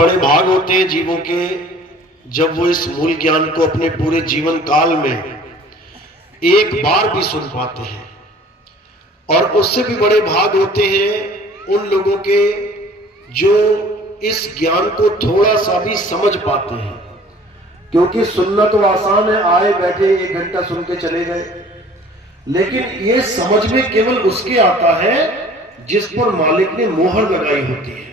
बड़े भाग होते हैं जीवों के जब वो इस मूल ज्ञान को अपने पूरे जीवन काल में एक बार भी सुन पाते हैं, और उससे भी बड़े भाग होते हैं उन लोगों के जो इस ज्ञान को थोड़ा सा भी समझ पाते हैं। क्योंकि सुनना तो आसान है, आए बैठे 1 घंटा सुन के चले गए, लेकिन ये समझ में केवल उसके आता है जिस पर मालिक ने मोहर लगाई होती है।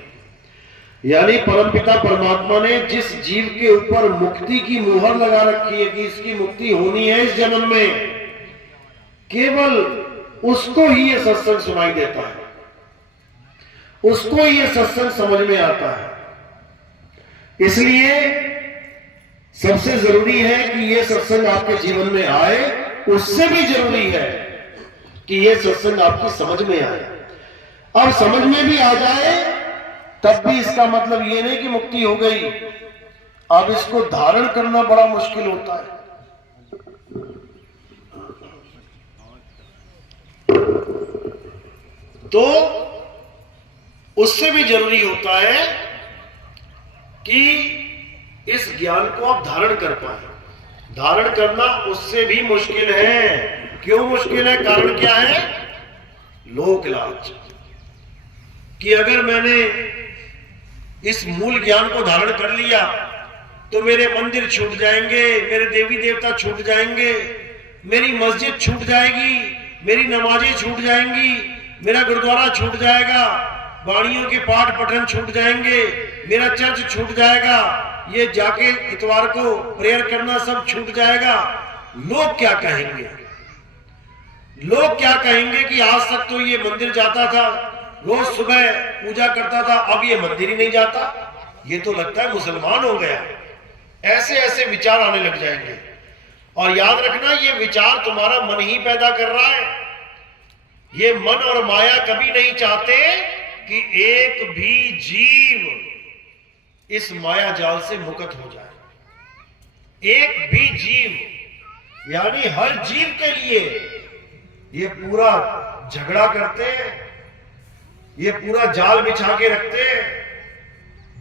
यानी परमपिता परमात्मा ने जिस जीव के ऊपर मुक्ति की मोहर लगा रखी है कि इसकी मुक्ति होनी है इस जन्म में, केवल उसको ही ये सत्संग सुनाई देता है, उसको ये सत्संग समझ में आता है। इसलिए सबसे जरूरी है कि ये सत्संग आपके जीवन में आए, उससे भी जरूरी है कि ये सत्संग आपकी समझ में आए। अब समझ में भी आ जाए तब भी इसका मतलब ये नहीं कि मुक्ति हो गई। अब इसको धारण करना बड़ा मुश्किल होता है। तो उससे भी जरूरी होता है कि इस ज्ञान को आप धारण कर पाए। धारण करना उससे भी मुश्किल है। क्यों मुश्किल है? कारण क्या है? लोक लाज। कि अगर मैंने इस मूल ज्ञान को धारण कर लिया तो मेरे मंदिर छूट जाएंगे, मेरे देवी देवता छूट जाएंगे, मेरी मस्जिद छूट जाएगी, मेरी नमाजें छूट जाएंगी, मेरा गुरुद्वारा छूट जाएगा, वाणियों के पाठ पठन छूट जाएंगे, मेरा चर्च छूट जाएगा, ये जाके इतवार को प्रेयर करना सब छूट जाएगा। लोग क्या कहेंगे? लोग क्या कहेंगे कि आज तक तो ये मंदिर जाता था, रोज सुबह पूजा करता था, अब ये मंदिर ही नहीं जाता, ये तो लगता है मुसलमान हो गया। ऐसे ऐसे विचार आने लग जाएंगे। और याद रखना, ये विचार तुम्हारा मन ही पैदा कर रहा है। ये मन और माया कभी नहीं चाहते कि एक भी जीव इस माया जाल से मुक्त हो जाए। एक भी जीव, यानी हर जीव के लिए ये पूरा झगड़ा करते हैं, ये पूरा जाल बिछा के रखते हैं।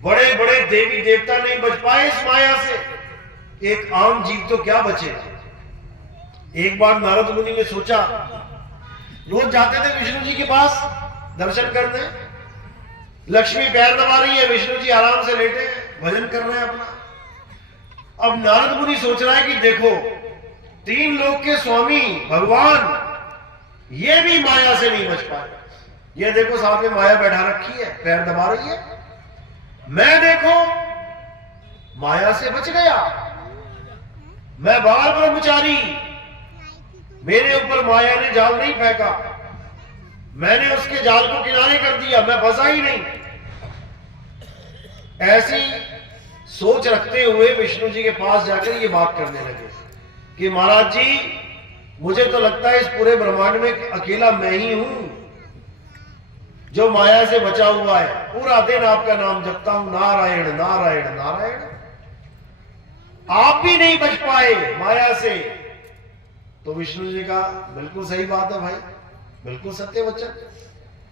बड़े बड़े देवी देवता नहीं बच पाए इस माया से, एक आम जीव तो क्या बचेगा। एक बार नारद मुनि ने सोचा, रोज जाते थे विष्णु जी के पास दर्शन करने, लक्ष्मी पैर दबा रही है, विष्णु जी आराम से लेटे भजन कर रहे हैं अपना। अब नारद मुनि सोच रहा है कि देखो, 3 लोक के स्वामी भगवान ये भी माया से नहीं बच पाए। ये देखो साथ में माया बैठा रखी है, पैर दबा रही है, मैं देखो माया से बच गया। मैं बाल ब्रह्मचारी, मेरे ऊपर माया ने जाल नहीं फेंका, मैंने उसके जाल को किनारे कर दिया, मैं फंसा ही नहीं। ऐसी सोच रखते हुए विष्णु जी के पास जाकर ये बात करने लगे कि महाराज जी, मुझे तो लगता है इस पूरे ब्रह्मांड में अकेला मैं ही हूं जो माया से बचा हुआ है। पूरा दिन आपका नाम जपता हूं, नारायण नारायण नारायण। आप भी नहीं बच पाए माया से। तो विष्णु जी का बिल्कुल सही बात है भाई, बिल्कुल सत्य वचन।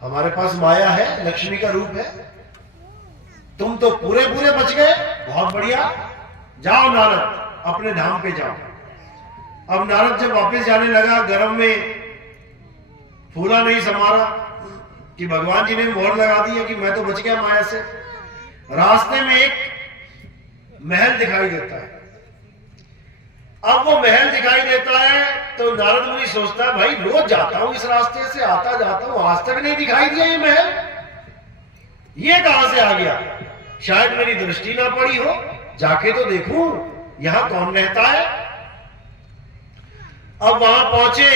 हमारे पास माया है, लक्ष्मी का रूप है, तुम तो पूरे पूरे बच गए, बहुत बढ़िया। जाओ नारद, अपने धाम पे जाओ। अब नारद जब वापस जाने लगा, गर्भ में फूला नहीं समारा कि भगवान जी ने मोहर लगा दी है कि मैं तो बच गया माया से। रास्ते में एक महल दिखाई देता है। अब वो महल दिखाई देता है तो नारद मुनि सोचता है, भाई रोज जाता हूं इस रास्ते से, आता जाता हूं, आज तक नहीं दिखाई दिया ये महल, ये कहां से आ गया? शायद मेरी दृष्टि ना पड़ी हो, जाके तो देखूं यहां कौन रहता है। अब वहां पहुंचे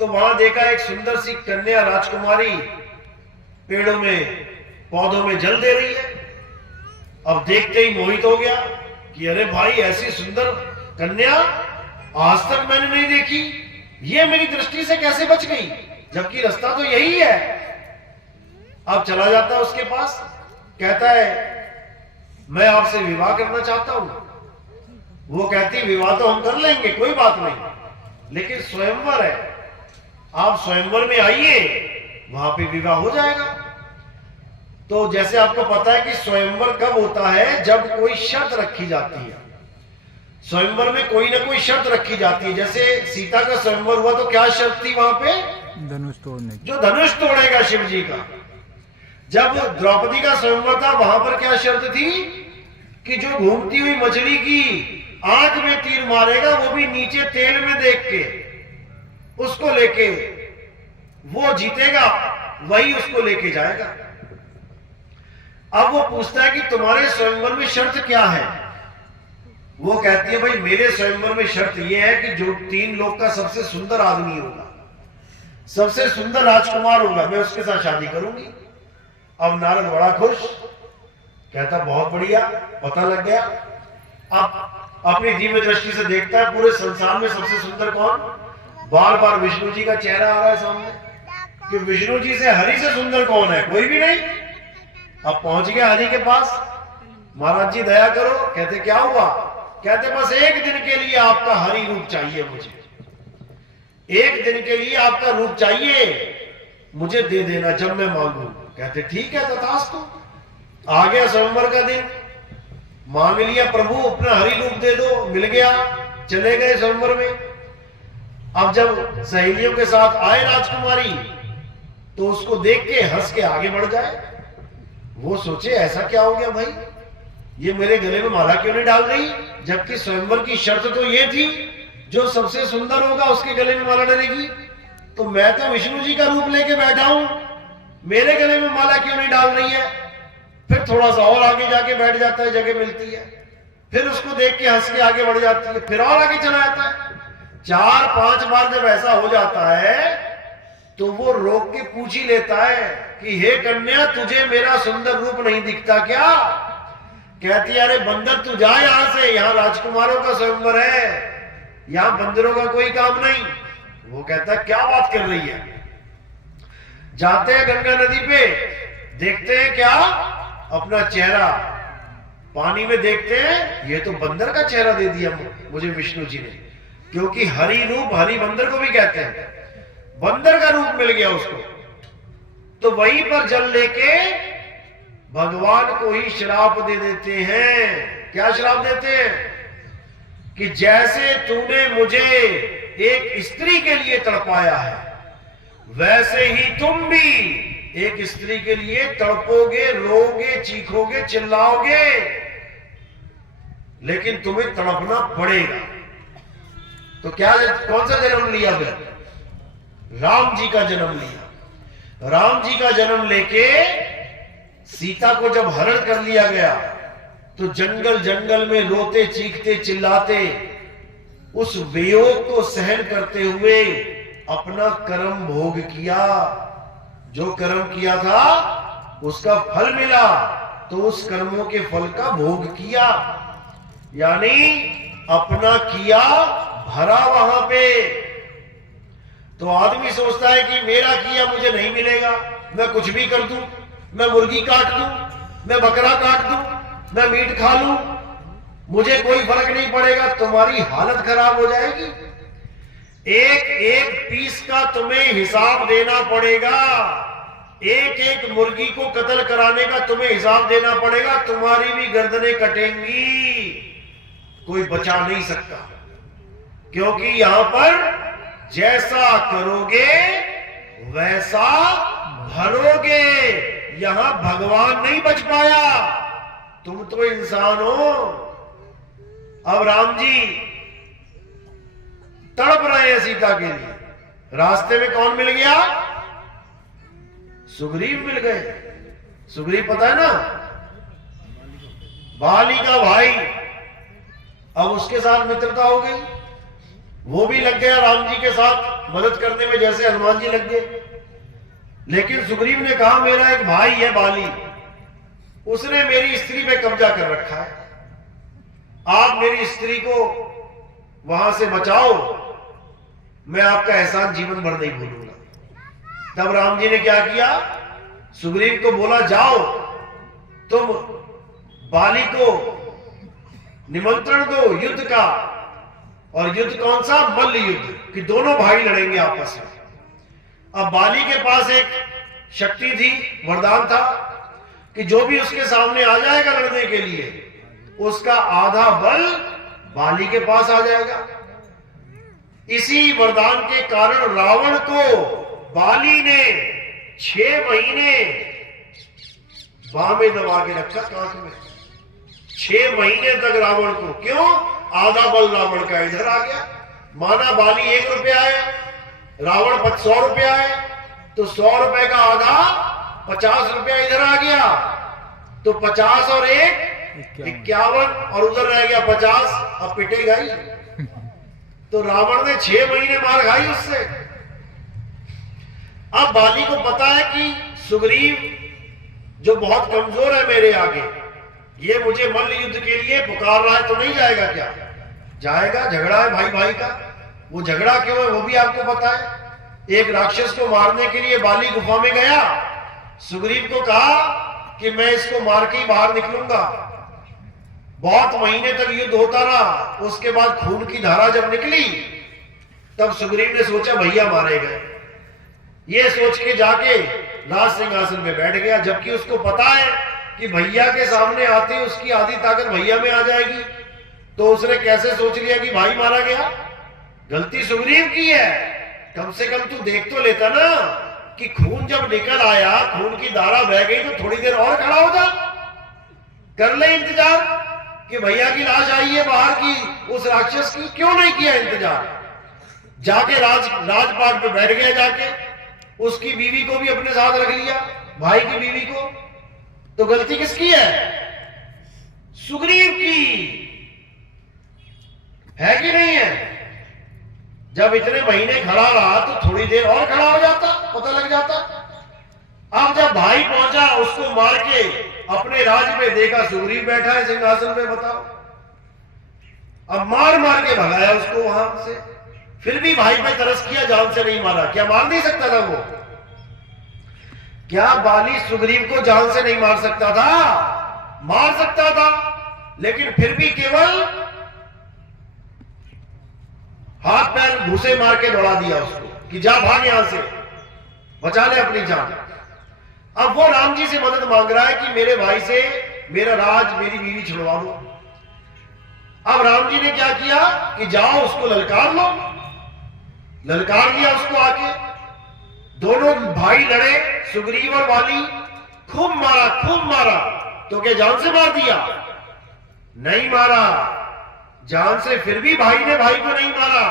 तो वहां देखा एक सुंदर सी कन्या राजकुमारी पेड़ों में पौधों में जल दे रही है। अब देखते ही मोहित हो गया कि अरे भाई, ऐसी सुंदर कन्या आज तक मैंने नहीं देखी, ये मेरी दृष्टि से कैसे बच गई, जबकि रास्ता तो यही है। अब चला जाता है उसके पास, कहता है मैं आपसे विवाह करना चाहता हूं। वो कहती विवाह तो हम कर लेंगे, कोई बात नहीं, लेकिन स्वयंवर है, आप स्वयंवर में आइए, वहां पे विवाह हो जाएगा। तो जैसे आपको पता है कि स्वयंवर कब होता है, जब कोई शर्त रखी जाती है। स्वयंवर में कोई ना कोई शर्त रखी जाती है। जैसे सीता का स्वयंवर हुआ तो क्या शर्त थी वहां पे? धनुष तोड़ने की। जो धनुष तोड़ेगा शिव जी का। जब द्रौपदी का स्वयंवर था वहां पर क्या शर्त थी कि जो घूमती हुई मछली की आंख में तीर मारेगा, वो भी नीचे तेल में देख के उसको लेके, वो जीतेगा, वही उसको लेके जाएगा। अब वो पूछता है कि तुम्हारे स्वयंवर में शर्त क्या है? वो कहती है भाई मेरे स्वयंवर में शर्त यह है कि जो 3 लोग का सबसे सुंदर आदमी होगा, सबसे सुंदर राजकुमार होगा, मैं उसके साथ शादी करूंगी। अब नारद बड़ा खुश, कहता बहुत बढ़िया, पता लग गया। अब अपनी दिव्य दृष्टि से देखता है पूरे संसार में सबसे सुंदर कौन? बार बार विष्णु जी का चेहरा आ रहा है सामने कि विष्णु जी से हरि से सुंदर कौन है? कोई भी नहीं। अब पहुंच गया हरि के पास, महाराज जी दया करो। कहते क्या हुआ? कहते बस एक दिन के लिए आपका हरि रूप चाहिए मुझे, एक दिन के लिए आपका रूप चाहिए, मुझे दे देना जब मैं मांगू। कहते ठीक है तथास्तु। आ गया स्वयंवर का दिन, मांग लिया प्रभु अपना हरि रूप दे दो, मिल गया, चले गए स्वयंवर में। अब जब सहेलियों के साथ आए राजकुमारी, तो उसको देख के हंस के आगे बढ़ जाए। वो सोचे ऐसा क्या हो गया भाई, ये मेरे गले में माला क्यों नहीं डाल रही? जबकि स्वयंवर की शर्त तो ये थी जो सबसे सुंदर होगा उसके गले में माला डलेगी। तो मैं तो विष्णु जी का रूप लेके बैठा हूं, मेरे गले में माला क्यों नहीं डाल रही है? फिर थोड़ा सा और आगे जाके बैठ जाता है, जगह मिलती है, फिर उसको देख के हंस के आगे बढ़ जाती है, फिर और आगे चला जाता है। 4-5 बार जब ऐसा हो जाता है तो वो रोक के पूछ ही लेता है कि हे कन्या, तुझे मेरा सुंदर रूप नहीं दिखता क्या? कहती अरे बंदर तू जा यहां से, यहां राजकुमारों का स्वयंवर है, यहां बंदरों का कोई काम नहीं। वो कहता क्या बात कर रही है? जाते हैं गंगा नदी पे, देखते हैं क्या, अपना चेहरा पानी में देखते हैं, ये तो बंदर का चेहरा दे दिया मुझे विष्णु जी ने, क्योंकि हरि रूप हरि बंदर को भी कहते हैं, बंदर का रूप मिल गया उसको। तो वहीं पर जल लेके भगवान को ही श्राप दे देते हैं। क्या श्राप देते हैं? कि जैसे तूने मुझे एक स्त्री के लिए तड़पाया है, वैसे ही तुम भी एक स्त्री के लिए तड़पोगे, रोगे, चीखोगे, चिल्लाओगे, लेकिन तुम्हें तड़पना पड़ेगा। तो क्या, कौन सा जन्म लिया फिर? राम जी का जन्म लिया। राम जी का जन्म लेके सीता को जब हरण कर लिया गया, तो जंगल जंगल में रोते, चीखते, चिल्लाते, उस वियोग को सहन करते हुए अपना कर्म भोग किया। जो कर्म किया था उसका फल मिला, तो उस कर्मों के फल का भोग किया, यानी अपना किया भरा वहां पे। तो आदमी सोचता है कि मेरा किया मुझे नहीं मिलेगा, मैं कुछ भी कर दूं, मैं मुर्गी काट दूं, मैं बकरा काट दूं, मैं मीट खा लूं, मुझे कोई फर्क नहीं पड़ेगा। तुम्हारी हालत खराब हो जाएगी। एक एक पीस का तुम्हें हिसाब देना पड़ेगा, एक एक मुर्गी को कत्ल कराने का तुम्हें हिसाब देना पड़ेगा, तुम्हारी भी गर्दनें कटेंगी, कोई बचा नहीं सकता। क्योंकि यहां पर जैसा करोगे वैसा भरोगे। यहां भगवान नहीं बच पाया, तुम तो इंसान हो। अब राम जी तड़प रहे हैं सीता के लिए, रास्ते में कौन मिल गया? सुग्रीव मिल गए। सुग्रीव पता है ना, बाली का भाई। अब उसके साथ मित्रता हो गई, वो भी लग गया राम जी के साथ मदद करने में, जैसे हनुमान जी लग गए। लेकिन सुग्रीव ने कहा मेरा एक भाई है बाली, उसने मेरी स्त्री पे कब्जा कर रखा है, आप मेरी स्त्री को वहां से बचाओ, मैं आपका एहसान जीवन भर नहीं भूलूंगा। तब राम जी ने क्या किया? सुग्रीव को बोला जाओ तुम बाली को निमंत्रण दो युद्ध का, और युद्ध कौन सा? मल्ल युद्ध, कि दोनों भाई लड़ेंगे आपस में। अब बाली के पास एक शक्ति थी, वरदान था, कि जो भी उसके सामने आ जाएगा लड़ने के लिए, उसका आधा बल बाली के पास आ जाएगा। इसी वरदान के कारण रावण को बाली ने 6 महीने बाह में दबा के रखा, कांख में। 6 महीने तक रावण को। क्यों? आधा बल रावण का इधर आ गया। माना बाली 1 रुपया है, रावण 100 रुपया है, तो 100 रुपए का आधा 50 रुपया इधर आ गया, तो 50 और 1 51, और उधर रह गया 50। अब पिटेगा ही। तो रावण ने 6 महीने मार खाई उससे। अब बाली को पता है कि सुग्रीव जो बहुत कमजोर है मेरे आगे, ये मुझे मल्ल युद्ध के लिए पुकार रहा है, तो नहीं जाएगा क्या? जाएगा। झगड़ा है भाई भाई का। वो झगड़ा क्यों है वो भी आपको पता है। एक राक्षस को मारने के लिए बाली गुफा में गया, सुग्रीव को कहा कि मैं इसको मार के ही बाहर निकलूंगा। बहुत महीने तक युद्ध होता रहा। उसके बाद खून की धारा जब निकली, तब सुग्रीव ने सोचा भैया मारे गए। ये सोच के जाके राज सिंहासन में बैठ गया, जबकि उसको पता है कि भैया के सामने आते ही उसकी आधी ताकत भैया में आ जाएगी। तो उसने कैसे सोच लिया कि भाई मारा गया? गलती सुग्रीव की है। कम से कम तू देख तो लेता ना कि खून जब निकल आया, खून की धारा बह गई, तो थोड़ी देर और खड़ा हो जा, कर ले इंतजार कि भैया की लाश आई है बाहर की, उस राक्षस की। क्यों नहीं किया इंतजार? जाके राजपाट पे बैठ गया, जाके उसकी बीवी को भी अपने साथ रख लिया, भाई की बीवी को। तो गलती किसकी है? सुग्रीव की है कि नहीं है? जब इतने महीने खड़ा रहा तो थोड़ी देर और खड़ा हो जाता, पता लग जाता। अब जब भाई पहुंचा, उसको मार के अपने राज्य में देखा सुग्रीव बैठा है सिंहासन में, बताओ। अब मार मार के भगाया उसको वहां से। फिर भी भाई पे तरस किया, जान से नहीं मारा। क्या मार नहीं सकता था वो? क्या बाली सुग्रीव को जान से नहीं मार सकता था? मार सकता था, लेकिन फिर भी केवल हाथ पैर घुसे मार के दौड़ा दिया उसको कि जा भाग यहां से, बचा ले अपनी जान। अब वो राम जी से मदद मांग रहा है कि मेरे भाई से मेरा राज, मेरी बीवी छुड़वा दो। अब राम जी ने क्या किया कि जाओ उसको ललकार लो। ललकार दिया उसको आके। दोनों भाई लड़े, सुग्रीव और बाली। खूब मारा, खूब मारा। तो क्या जान से मार दिया? नहीं मारा जान से। फिर भी भाई ने भाई को नहीं मारा,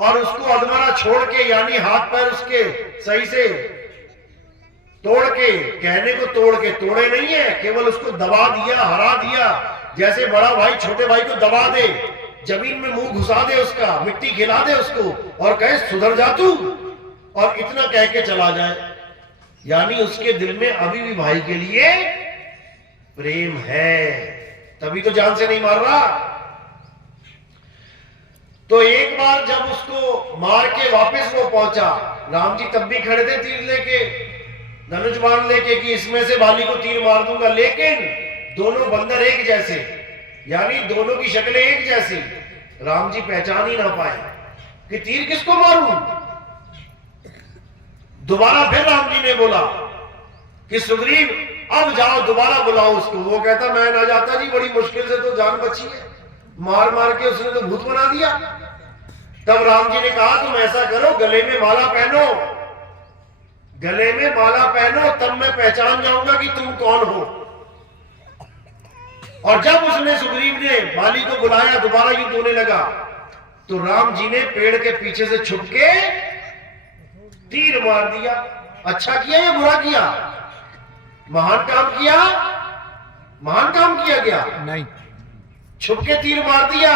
और उसको अधमरा छोड़ के, यानी हाथ पैर उसके सही से तोड़ के, कहने को तोड़ के, तोड़े नहीं है, केवल उसको दबा दिया, हरा दिया। जैसे बड़ा भाई छोटे भाई को दबा दे, जमीन में मुंह घुसा दे उसका, मिट्टी खिला दे उसको, और कहे सुधर जा तू, और इतना कह के चला जाए। यानी उसके दिल में अभी भी भाई के लिए प्रेम है, तभी तो जान से नहीं मार रहा। तो एक बार जब उसको मार के वापस वो पहुंचा, राम जी तब भी खड़े थे तीर लेके, धनुष बाण लेके, कि इसमें से बाली को तीर मार दूंगा। लेकिन दोनों बंदर एक जैसे, यानी दोनों की शक्लें एक जैसी। राम जी पहचान ही ना पाए कि तीर किसको मारूं। दोबारा फिर राम जी ने बोला कि सुग्रीव अब जाओ, दोबारा बुलाओ उसको। वो कहता मैं ना जाता जी, बड़ी मुश्किल से तो जान बची है, मार मार के उसने तो भूत बना दिया। तब राम जी ने कहा तुम ऐसा करो, गले में माला पहनो, गले में माला पहनो, तब मैं पहचान जाऊंगा कि तुम कौन हो। और जब उसने, सुग्रीव ने बाली को बुलाया, दोबारा युद्ध होने लगा, तो राम जी ने पेड़ के पीछे से छुप के तीर मार दिया। अच्छा किया या बुरा किया? महान काम किया? महान काम किया क्या? नहीं। छुप के तीर मार दिया,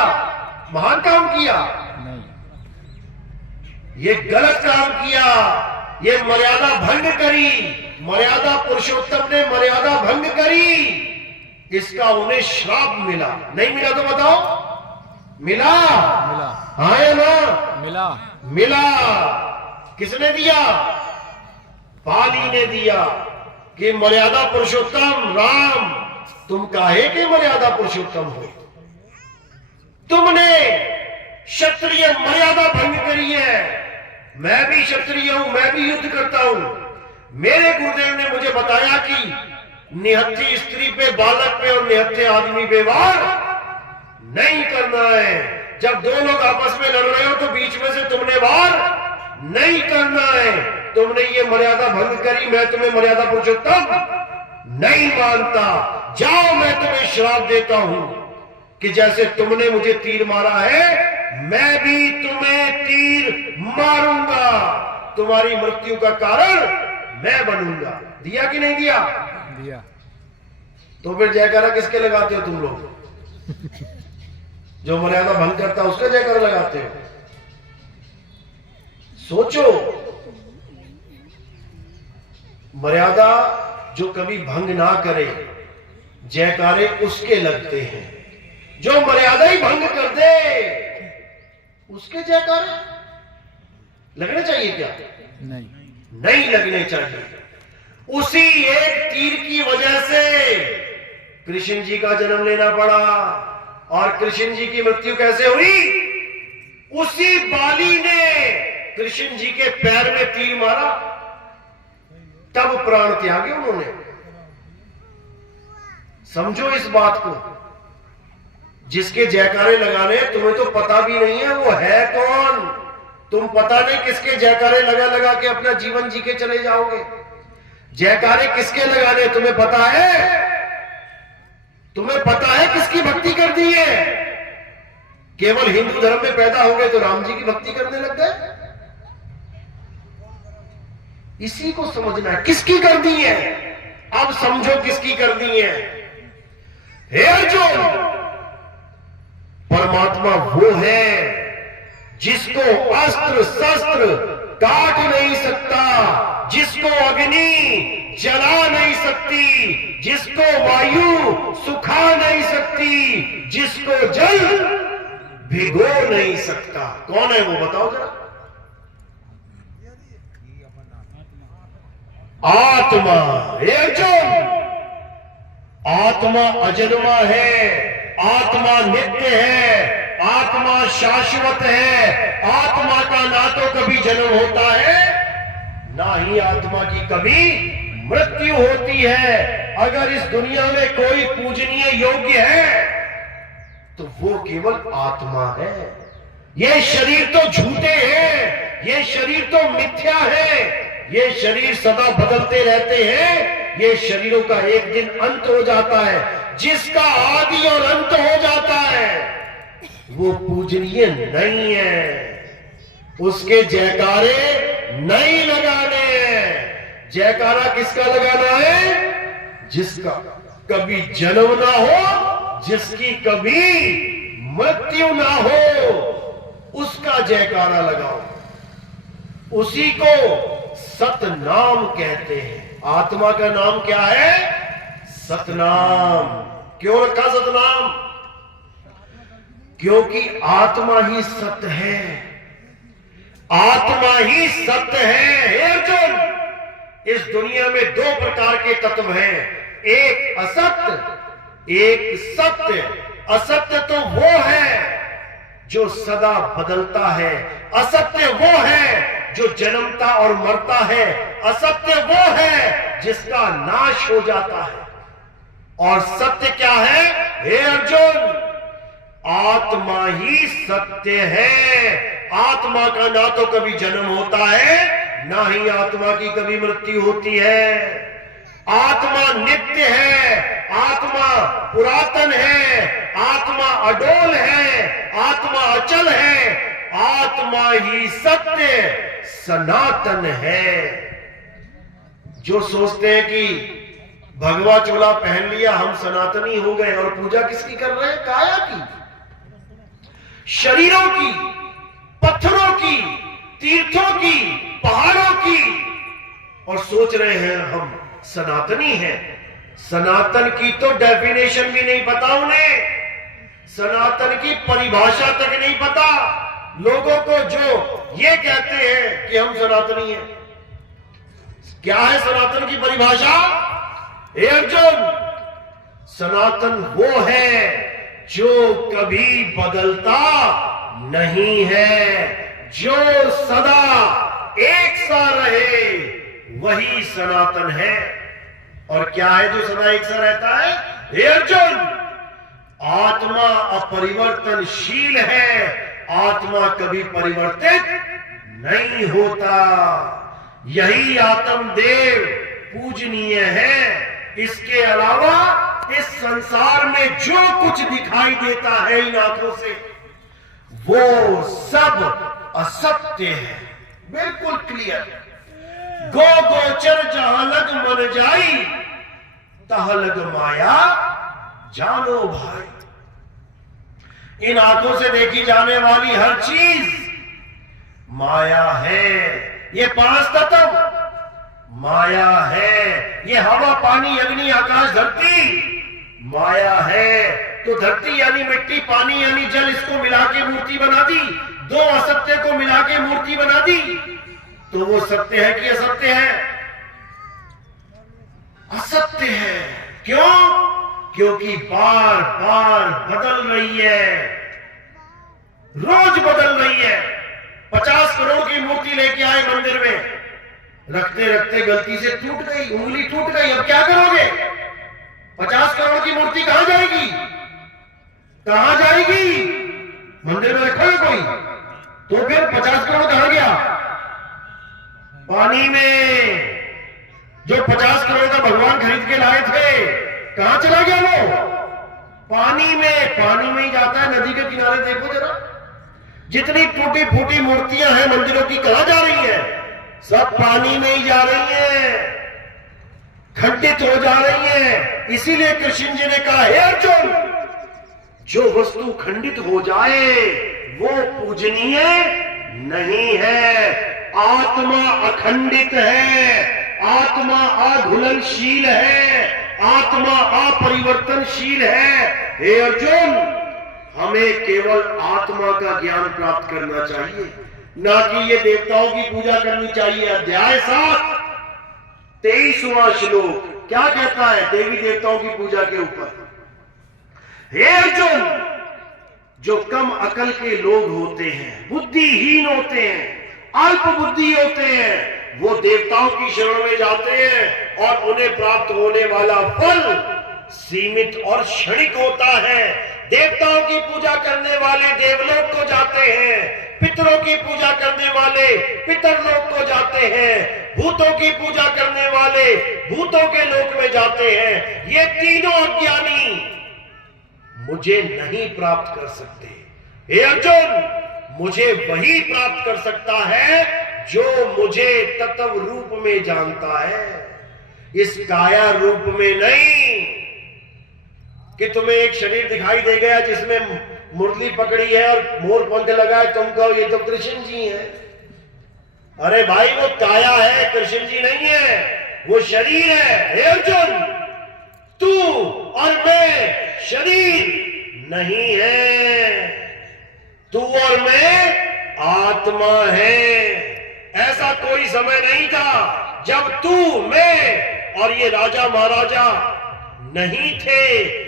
महान काम किया? नहीं। ये गलत काम किया, ये मर्यादा भंग करी। मर्यादा, पुरुषोत्तम ने मर्यादा भंग करी, इसका उन्हें श्राप मिला। नहीं मिला तो बताओ? मिला? मिला। हाँ या ना? मिला। मिला। किसने दिया? बाली ने दिया कि मर्यादा पुरुषोत्तम राम, तुम काहे के मर्यादा पुरुषोत्तम हो? तुमने क्षत्रिय मर्यादा भंग करी है। मैं भी क्षत्रिय हूं, मैं भी युद्ध करता हूं। मेरे गुरुदेव ने मुझे बताया कि निहत्थी स्त्री पे, बालक पे और निहत्थे आदमी पे वार नहीं करना है। जब दो लोग आपस में लड़ रहे हो तो बीच में से तुमने वार नहीं करना है। तुमने ये मर्यादा भंग करी, मैं तुम्हें मर्यादा पुरुषोत्तम नहीं मानता। जाओ, मैं तुम्हें श्राप देता हूं कि जैसे तुमने मुझे तीर मारा है, मैं भी तुम्हें तीर मारूंगा। तुम्हारी मृत्यु का कारण मैं बनूंगा। दिया कि नहीं दिया? दिया। तो फिर जयकारा किसके लगाते हो तुम लोग? जो मर्यादा भंग करता है उसका जयकारा लगाते हो। सोचो, मर्यादा जो कभी भंग ना करे, जयकारे उसके लगते हैं। जो मर्यादा ही भंग कर दे, उसके जयकारे लगने चाहिए क्या? नहीं लगने चाहिए। उसी एक तीर की वजह से कृष्ण जी का जन्म लेना पड़ा। और कृष्ण जी की मृत्यु कैसे हुई? उसी बाली ने कृष्ण जी के पैर में तीर मारा, तब प्राण त्यागे उन्होंने। समझो इस बात को। जिसके जयकारे लगाने तुम्हें तो पता भी नहीं है वो है कौन। तुम पता नहीं किसके जयकारे लगा लगा के अपना जीवन जी के चले जाओगे। जयकारे किसके लगाने तुम्हें पता है? तुम्हें पता है किसकी भक्ति कर दी है? केवल हिंदू धर्म में पैदा हो गए तो राम जी की भक्ति करने लग गए। इसी को समझना है, किसकी कर दी है। अब समझो किसकी कर दी है। हे अर्जुन, परमात्मा वो है जिसको अस्त्र शस्त्र काट नहीं सकता, जिसको अग्नि जला नहीं सकती, जिसको वायु सुखा नहीं सकती, जिसको जल भिगो नहीं सकता। कौन है वो बताओ जरा? आत्मा। अर्जुन, आत्मा अजन्मा है, आत्मा नित्य है, आत्मा शाश्वत है। आत्मा का ना तो कभी जन्म होता है, ना ही आत्मा की कभी मृत्यु होती है। अगर इस दुनिया में कोई पूजनीय योग्य है तो वो केवल आत्मा है। ये शरीर तो झूठे हैं, ये शरीर तो मिथ्या है, ये शरीर सदा बदलते रहते हैं। ये शरीरों का एक दिन अंत हो जाता है। जिसका आदि और अंत हो जाता है वो पूजनीय नहीं है। उसके जयकारे नहीं लगाने हैं। जयकारा किसका लगाना है? जिसका कभी जन्म ना हो, जिसकी कभी मृत्यु ना हो, उसका जयकारा लगाओ। उसी को सतनाम कहते हैं। आत्मा का नाम क्या है? सतनाम। क्यों रखा सतनाम? क्योंकि आत्मा ही सत्य है। आत्मा ही सत्य है। हे अर्जुन, इस दुनिया में दो प्रकार के तत्व हैं, एक असत्य, एक सत्य। असत्य तो वो है जो सदा बदलता है, असत्य वो है जो जन्मता और मरता है, असत्य वो है जिसका नाश हो जाता है। और सत्य क्या है? हे अर्जुन, आत्मा ही सत्य है। आत्मा का ना तो कभी जन्म होता है, ना ही आत्मा की कभी मृत्यु होती है। आत्मा नित्य है, आत्मा पुरातन है, आत्मा अडोल है, आत्मा अचल है, आत्मा ही सत्य सनातन है। जो सोचते हैं कि भगवा चोला पहन लिया हम सनातनी हो गए, और पूजा किसकी कर रहे हैं? काया की, शरीरों की, पत्थरों की, तीर्थों की, पहाड़ों की, और सोच रहे हैं हम सनातनी हैं। सनातन की तो डेफिनेशन भी नहीं पता उन्हें, सनातन की परिभाषा तक नहीं पता। लोगों को जो ये कहते हैं कि हम सनातनी हैं, क्या है सनातन की परिभाषा? हे अर्जुन, सनातन वो है जो कभी बदलता नहीं है, जो सदा एक सा रहे, वही सनातन है। और क्या है जो सदा एक सा रहता है? हे अर्जुन, आत्मा अपरिवर्तनशील है, आत्मा कभी परिवर्तित नहीं होता। यही आत्मदेव पूजनीय है। इसके अलावा इस संसार में जो कुछ दिखाई देता है इन आंखों से, वो सब असत्य है। बिल्कुल क्लियर। गो गोचर जहां लग मन जाई, तह लग माया जानो भाई। इन आंखों से देखी जाने वाली हर चीज माया है। ये 5 तत्व माया है। ये हवा, पानी, अग्नि, आकाश, धरती माया है। तो धरती यानी मिट्टी, पानी यानी जल, इसको मिला के मूर्ति बना दी। 2 असत्य को मिला के मूर्ति बना दी। तो वो सत्य है कि असत्य है? असत्य है। क्यों? क्योंकि बार बार बदल रही है, रोज बदल रही है। 50 करोड़ की मूर्ति लेके आए मंदिर में, रखते रखते गलती से टूट गई, उंगली टूट गई। अब क्या करोगे? 50 करोड़ की मूर्ति कहां जाएगी? कहां जाएगी? मंदिर में रखोगे कोई? तो फिर 50 करोड़ कहां गया? पानी में। जो 50 करोड़ का भगवान खरीद के लाए थे, कहां चला गया वो? पानी में। पानी में ही जाता है। नदी के किनारे देखो जरा, जितनी टूटी फूटी मूर्तियां हैं मंदिरों की, कहां जा रही है? सब पानी में ही जा रही हैं, खंडित हो जा रही हैं। इसीलिए कृष्ण जी ने कहा, हे अर्जुन, जो वस्तु खंडित हो जाए वो पूजनीय नहीं है। आत्मा अखंडित है, आत्मा अघुलनशील है, आत्मा अपरिवर्तनशील है। हे अर्जुन, हमें केवल आत्मा का ज्ञान प्राप्त करना चाहिए, ना कि ये देवताओं की पूजा करनी चाहिए। अध्याय 7 23वां श्लोक क्या कहता है देवी देवताओं की पूजा के ऊपर? हे अर्जुन, जो कम अकल के लोग होते हैं, बुद्धिहीन होते हैं, अल्प बुद्धि होते हैं, वो देवताओं की शरण में जाते हैं और उन्हें प्राप्त होने वाला फल सीमित और क्षणिक होता है। देवताओं की पूजा करने वाले देवलोक को जाते हैं, पितरों की पूजा करने वाले पितरलोक को जाते हैं, भूतों की पूजा करने वाले भूतों के लोक में जाते हैं। ये तीनों अज्ञानी मुझे नहीं प्राप्त कर सकते। हे अर्जुन, मुझे वही प्राप्त कर सकता है जो मुझे तत्व रूप में जानता है, इस काया रूप में नहीं। कि तुम्हें एक शरीर दिखाई दे गया जिसमें मुरली पकड़ी है और मोर पंख लगा है, तुम कहो ये तो कृष्ण जी है। अरे भाई, वो काया है, कृष्ण जी नहीं है, वो शरीर है। हे अर्जुन, तू और मैं शरीर नहीं है, तू और मैं आत्मा है। ऐसा कोई समय नहीं था जब तू, मैं और ये राजा महाराजा नहीं थे,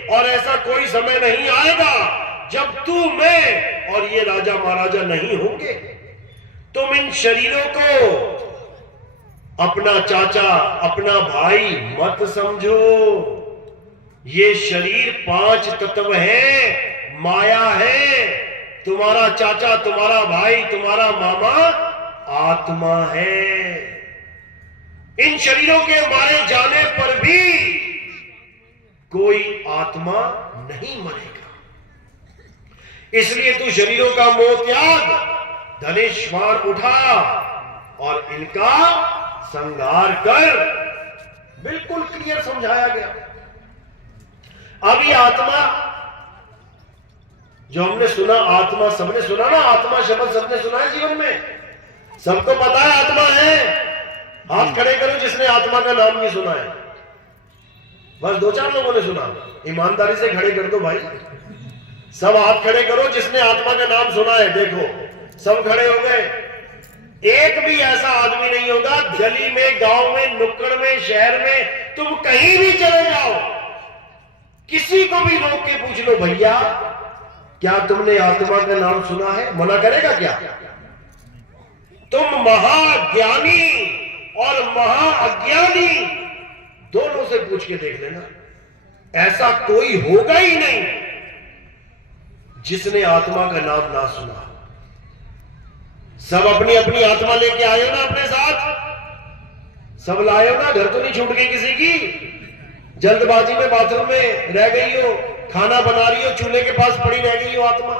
और ऐसा कोई समय नहीं आएगा जब तू, मैं और ये राजा महाराजा नहीं होंगे। तुम इन शरीरों को अपना चाचा, अपना भाई मत समझो। ये शरीर 5 तत्व है, माया है। तुम्हारा चाचा, तुम्हारा भाई, तुम्हारा मामा आत्मा है। इन शरीरों के मारे जाने पर भी कोई आत्मा नहीं मरेगा। इसलिए तू शरीरों का मोह त्याग, धनुष बाण उठा और इनका संहार कर। बिल्कुल क्लियर समझाया गया। अब ये आत्मा जो हमने सुना, आत्मा सबने सुना ना, आत्मा शब्द सबने सुना है जीवन में, सबको पता है आत्मा है। हाथ खड़े करो जिसने आत्मा का नाम नहीं सुना है। बस 2-4 लोगों ने सुना, ईमानदारी से खड़े कर दो भाई। सब हाथ खड़े करो जिसने आत्मा का नाम सुना है। देखो सब खड़े हो गए। एक भी ऐसा आदमी नहीं होगा, गली में, गांव में, नुक्कड़ में, शहर में, तुम कहीं भी चले जाओ, किसी को भी रोक के पूछ लो, भैया क्या तुमने आत्मा का नाम सुना है? मना करेगा क्या? तुम महाज्ञानी और महाअज्ञानी दोनों से पूछ के देख लेना, ऐसा कोई होगा ही नहीं जिसने आत्मा का नाम ना सुना। सब अपनी अपनी आत्मा लेके आए हो ना अपने साथ, सब लाए हो ना, घर तो नहीं छूट गई किसी की। जल्दबाजी में बाथरूम में रह गई हो, खाना बना रही हो, चूल्हे के पास पड़ी रह गई हो आत्मा।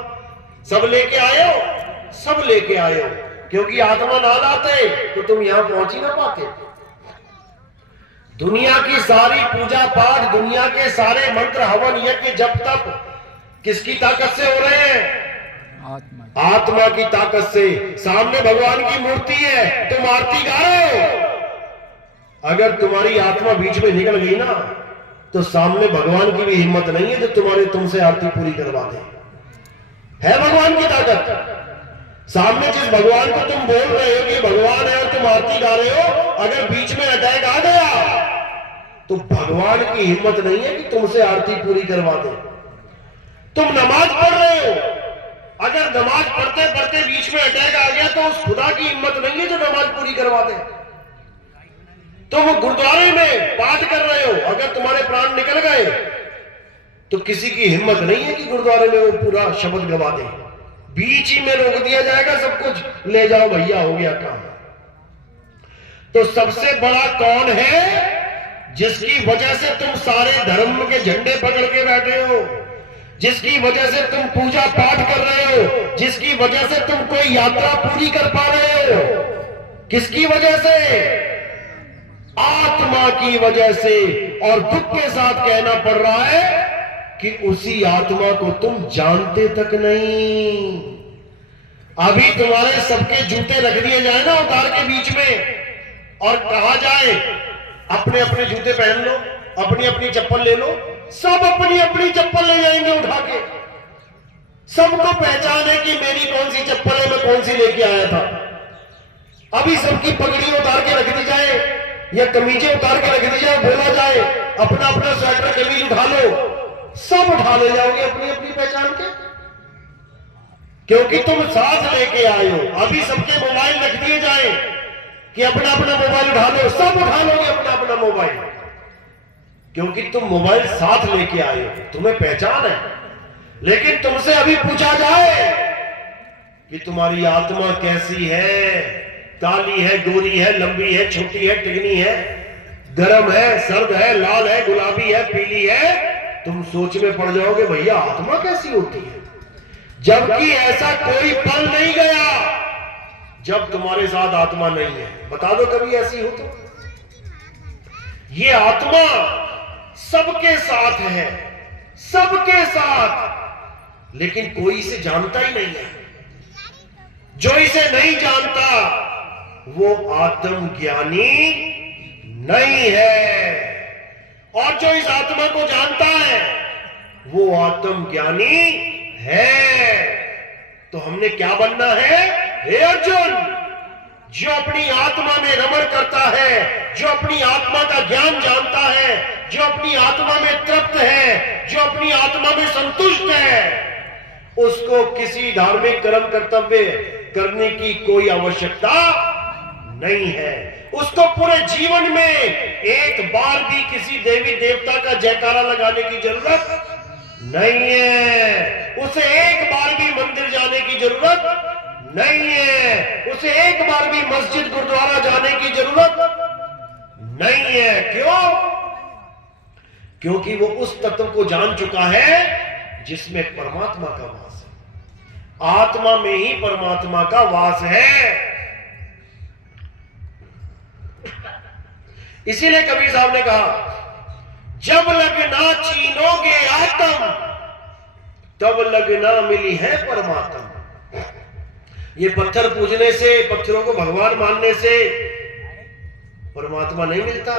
सब लेके आए हो, सब लेके आए हो, क्योंकि आत्मा ना लाते तो तुम यहां पहुंच ही ना पाते। दुनिया की सारी पूजा पाठ, दुनिया के सारे मंत्र हवन यज्ञ जब तक किसकी ताकत से हो रहे हैं? आत्मा की ताकत से। सामने भगवान की मूर्ति है, तुम आरती गा रहे हो, अगर तुम्हारी आत्मा बीच में निकल गई ना तो सामने भगवान की भी हिम्मत नहीं है जो तुमसे आरती पूरी करवा दे। है भगवान की ताकत। सामने जिस भगवान को तुम बोल रहे हो कि भगवान है और तुम आरती गा रहे हो, अगर बीच में अटैक आ गया तो भगवान की हिम्मत नहीं है कि तुमसे आरती पूरी करवा दे। तुम नमाज पढ़ रहे हो, अगर नमाज पढ़ते पढ़ते बीच में अटैक आ गया तो उस खुदा की हिम्मत नहीं है जो नमाज पूरी करवा दे। तुम गुरुद्वारे में पाठ कर रहे हो, अगर तुम्हारे प्राण निकल गए तो किसी की हिम्मत नहीं है कि गुरुद्वारे में वो पूरा शब्द गवा दे। बीच ही में रोक दिया जाएगा सब कुछ, ले जाओ भैया हो गया काम। तो सबसे बड़ा कौन है जिसकी वजह से तुम सारे धर्म के झंडे पकड़ के बैठे हो, जिसकी वजह से तुम पूजा पाठ कर रहे हो, जिसकी वजह से तुम कोई यात्रा पूरी कर पा रहे हो? किसकी वजह से? आत्मा की वजह से। और दुख के साथ कहना पड़ रहा है कि उसी आत्मा को तुम जानते तक नहीं। अभी तुम्हारे सबके जूते रख दिए जाए ना उतार के बीच में और कहा जाए अपने अपने जूते पहन लो, अपनी अपनी चप्पल ले लो, सब अपनी अपनी चप्पल ले जाएंगे उठा के। सबको पहचान है कि मेरी कौन सी चप्पल है, मैं कौन सी लेके आया था। अभी सबकी पगड़ी उतार के रख दी जाए या कमीजें उतार के रख दी जाए, बोला जाए अपना अपना स्वेटर कमीज उठा लो, सब उठा ले जाओगे अपनी अपनी पहचान के, क्योंकि तुम साथ लेके आए हो। अभी सबके मोबाइल रख दिए जाए कि अपना अपना मोबाइल उठा लो, सब उठा लोगे अपना अपना मोबाइल, क्योंकि तुम मोबाइल साथ लेके आए हो, तुम्हें पहचान है। लेकिन तुमसे अभी पूछा जाए कि तुम्हारी आत्मा कैसी है, काली है, गोरी है, लंबी है, छोटी है, टिकनी है, गर्म है, सर्द है, लाल है, गुलाबी है, पीली है, तुम सोच में पड़ जाओगे भैया आत्मा कैसी होती है। जबकि ऐसा कोई पल नहीं गया जब तुम्हारे साथ आत्मा नहीं है। बता दो कभी ऐसी हो तो। ये आत्मा सबके साथ है, सबके साथ, लेकिन कोई इसे जानता ही नहीं है। जो इसे नहीं जानता वो आत्मज्ञानी नहीं है, और जो इस आत्मा को जानता है वो आत्मज्ञानी है। तो हमने क्या बनना है? हे अर्जुन, जो अपनी आत्मा में रमण करता है, जो अपनी आत्मा का ज्ञान जानता है, जो अपनी आत्मा में तृप्त है, जो अपनी आत्मा में संतुष्ट है, उसको किसी धार्मिक कर्म कर्तव्य करने की कोई आवश्यकता नहीं है। उसको पूरे जीवन में एक बार भी किसी देवी देवता का जयकारा लगाने की जरूरत नहीं है। उसे एक बार भी मंदिर जाने की जरूरत नहीं है। उसे एक बार भी मस्जिद गुरुद्वारा जाने की जरूरत नहीं है। क्यों? क्योंकि वो उस तत्व को जान चुका है जिसमें परमात्मा का वास है। आत्मा में ही परमात्मा का वास है। इसीलिए कबीर साहब ने कहा, जब लगना छीनोगे आत्म तब लगना मिली है परमात्मा। ये पत्थर पूजने से, पत्थरों को भगवान मानने से परमात्मा नहीं मिलता।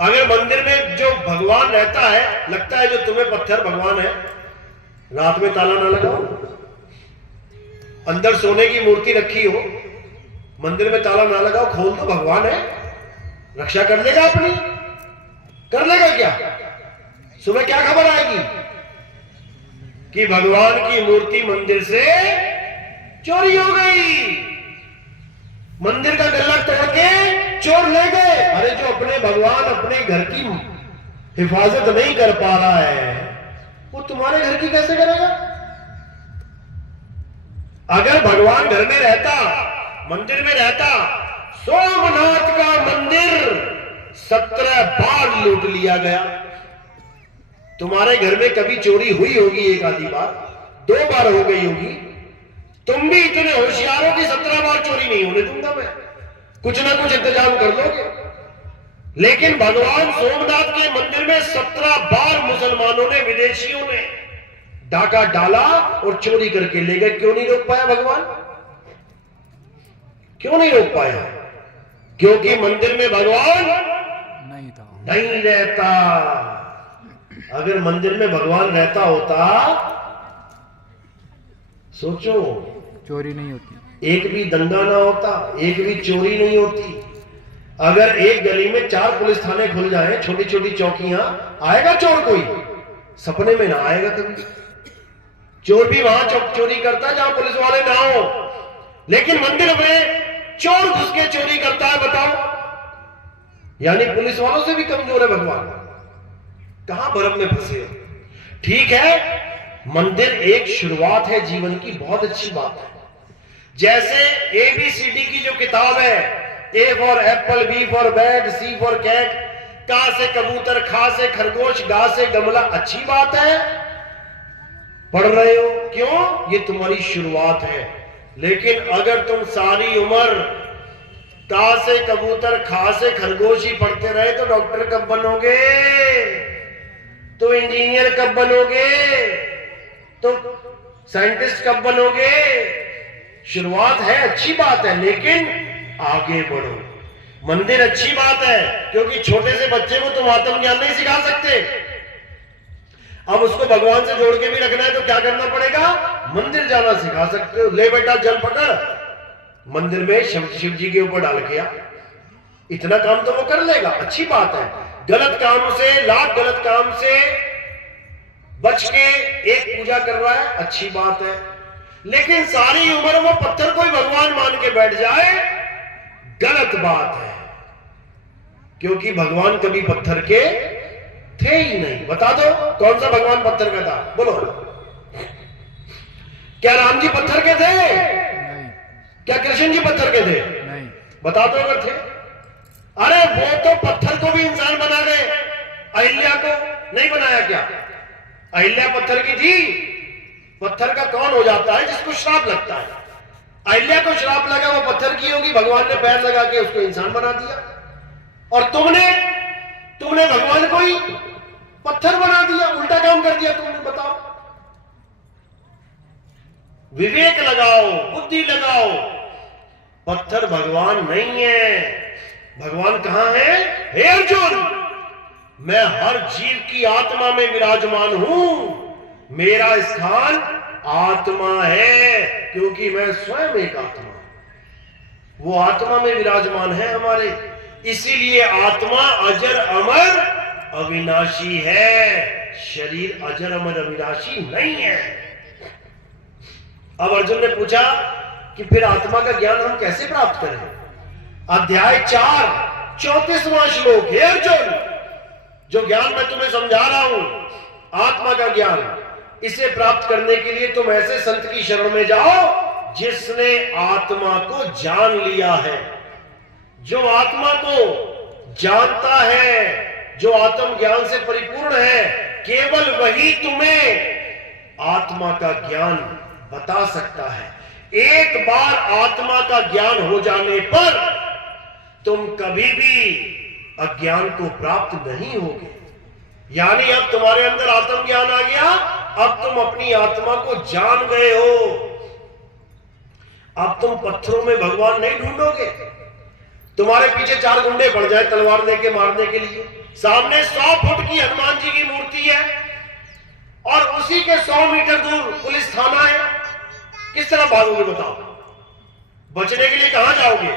अगर मंदिर में जो भगवान रहता है, लगता है जो तुम्हें पत्थर भगवान है, रात में ताला ना लगाओ। अंदर सोने की मूर्ति रखी हो, मंदिर में ताला ना लगाओ, खोल दो, भगवान है, रक्षा कर लेगा अपनी। कर लेगा क्या? सुबह क्या खबर आएगी कि भगवान की मूर्ति मंदिर से चोरी हो गई, मंदिर का गल्ला तोड़ के चोर ले गए। अरे जो अपने भगवान अपने घर की हिफाजत नहीं कर पा रहा है, वो तुम्हारे घर की कैसे करेगा? अगर भगवान घर में रहता, मंदिर में रहता, सोमनाथ का मंदिर 17 बार लूट लिया गया। तुम्हारे घर में कभी चोरी हुई होगी, एक आधी बार, 2 बार हो गई होगी। तुम भी इतने होशियार हो कि 17 बार चोरी नहीं होने दूंगा मैं, कुछ ना कुछ इंतजाम कर लोगे। लेकिन भगवान सोमनाथ के मंदिर में 17 बार मुसलमानों ने, विदेशियों ने डाका डाला और चोरी करके ले गए। क्यों नहीं रोक पाया भगवान? क्यों नहीं रोक पाया? क्योंकि मंदिर में भगवान नहीं रहता। अगर मंदिर में भगवान रहता होता, सोचो, चोरी नहीं होती, एक भी दंगा ना होता, एक भी चोरी नहीं होती। अगर एक गली में 4 पुलिस थाने खुल जाएं, छोटी छोटी चौकियां, आएगा चोर? कोई सपने में ना आएगा कभी। चोर भी वहां चोरी करता है जहां पुलिस वाले ना हो, लेकिन मंदिर में चोर घुस के चोरी करता है। बताओ, यानी पुलिस वालों से भी कमजोर है भगवान। कहां भरम में फंसे हो? ठीक है, मंदिर एक शुरुआत है जीवन की, बहुत अच्छी बात है। जैसे ABCD की जो किताब है, A for apple, B for bat, C for cat, का से कबूतर, खा से खरगोश, गा से गमला, अच्छी बात है, पढ़ रहे हो। क्यों? ये तुम्हारी शुरुआत है। लेकिन अगर तुम सारी उम्र का से कबूतर, खा से खरगोश ही पढ़ते रहे तो डॉक्टर कब बनोगे? तो इंजीनियर कब बनोगे? तो साइंटिस्ट कब बनोगे? शुरुआत है, अच्छी बात है, लेकिन आगे बढ़ो। मंदिर अच्छी बात है, क्योंकि छोटे से बच्चे को तुम आत्मज्ञान नहीं सिखा सकते। अब उसको भगवान से जोड़ के भी रखना है तो क्या करना पड़ेगा? मंदिर जाना सिखा सकते हो। ले बेटा जल पकड़, मंदिर में शिव जी के ऊपर डाल के आ, इतना काम तो वो कर लेगा, अच्छी बात है। गलत काम से, लाख गलत काम से बच के एक पूजा कर रहा है, अच्छी बात है। लेकिन सारी उम्र वो पत्थर को ही भगवान मान के बैठ जाए, गलत बात है, क्योंकि भगवान कभी पत्थर के थे ही नहीं। बता दो कौन सा भगवान पत्थर का था? बोलो, क्या राम जी पत्थर के थे? नहीं। क्या कृष्ण जी पत्थर के थे? नहीं। बता दो अगर थे। अरे वो तो पत्थर को भी इंसान बना गए। अहिल्या को नहीं बनाया क्या? अहिल्या पत्थर की थी। पत्थर का कौन हो जाता है? जिसको श्राप लगता है। अहिल्या को श्राप लगा, वो पत्थर की होगी, भगवान ने पैर लगा के उसको इंसान बना दिया। और तुमने भगवान को ही पत्थर बना दिया, उल्टा काम कर दिया तुमने। बताओ, विवेक लगाओ, बुद्धि लगाओ। पत्थर भगवान नहीं है। भगवान कहां है? हे अर्जुन, मैं हर जीव की आत्मा में विराजमान हूं। मेरा स्थान आत्मा है, क्योंकि मैं स्वयं एक आत्मा हूं। वो आत्मा में विराजमान है हमारे, इसीलिए आत्मा अजर अमर अविनाशी है। शरीर अजर अमर अविनाशी नहीं है। अब अर्जुन ने पूछा कि फिर आत्मा का ज्ञान हम कैसे प्राप्त करें? अध्याय 4 34वां श्लोक। हे अर्जुन, जो ज्ञान मैं तुम्हें समझा रहा हूं, आत्मा का ज्ञान, इसे प्राप्त करने के लिए तुम ऐसे संत की शरण में जाओ जिसने आत्मा को जान लिया है। जो आत्मा को जानता है, जो आत्म ज्ञान से परिपूर्ण है, केवल वही तुम्हें आत्मा का ज्ञान बता सकता है। एक बार आत्मा का ज्ञान हो जाने पर तुम कभी भी अज्ञान को प्राप्त नहीं होगे। यानी अब तुम्हारे अंदर आत्म ज्ञान आ गया, अब तुम अपनी आत्मा को जान गए हो। अब तुम पत्थरों में भगवान नहीं ढूंढोगे। तुम्हारे पीछे 4 गुंडे पड़ जाए तलवार लेके मारने के लिए, सामने 100 फुट की हनुमान जी की मूर्ति है और उसी के 100 मीटर दूर पुलिस थाना है, किस तरह भागोगे? बताओ, बचने के लिए कहां जाओगे?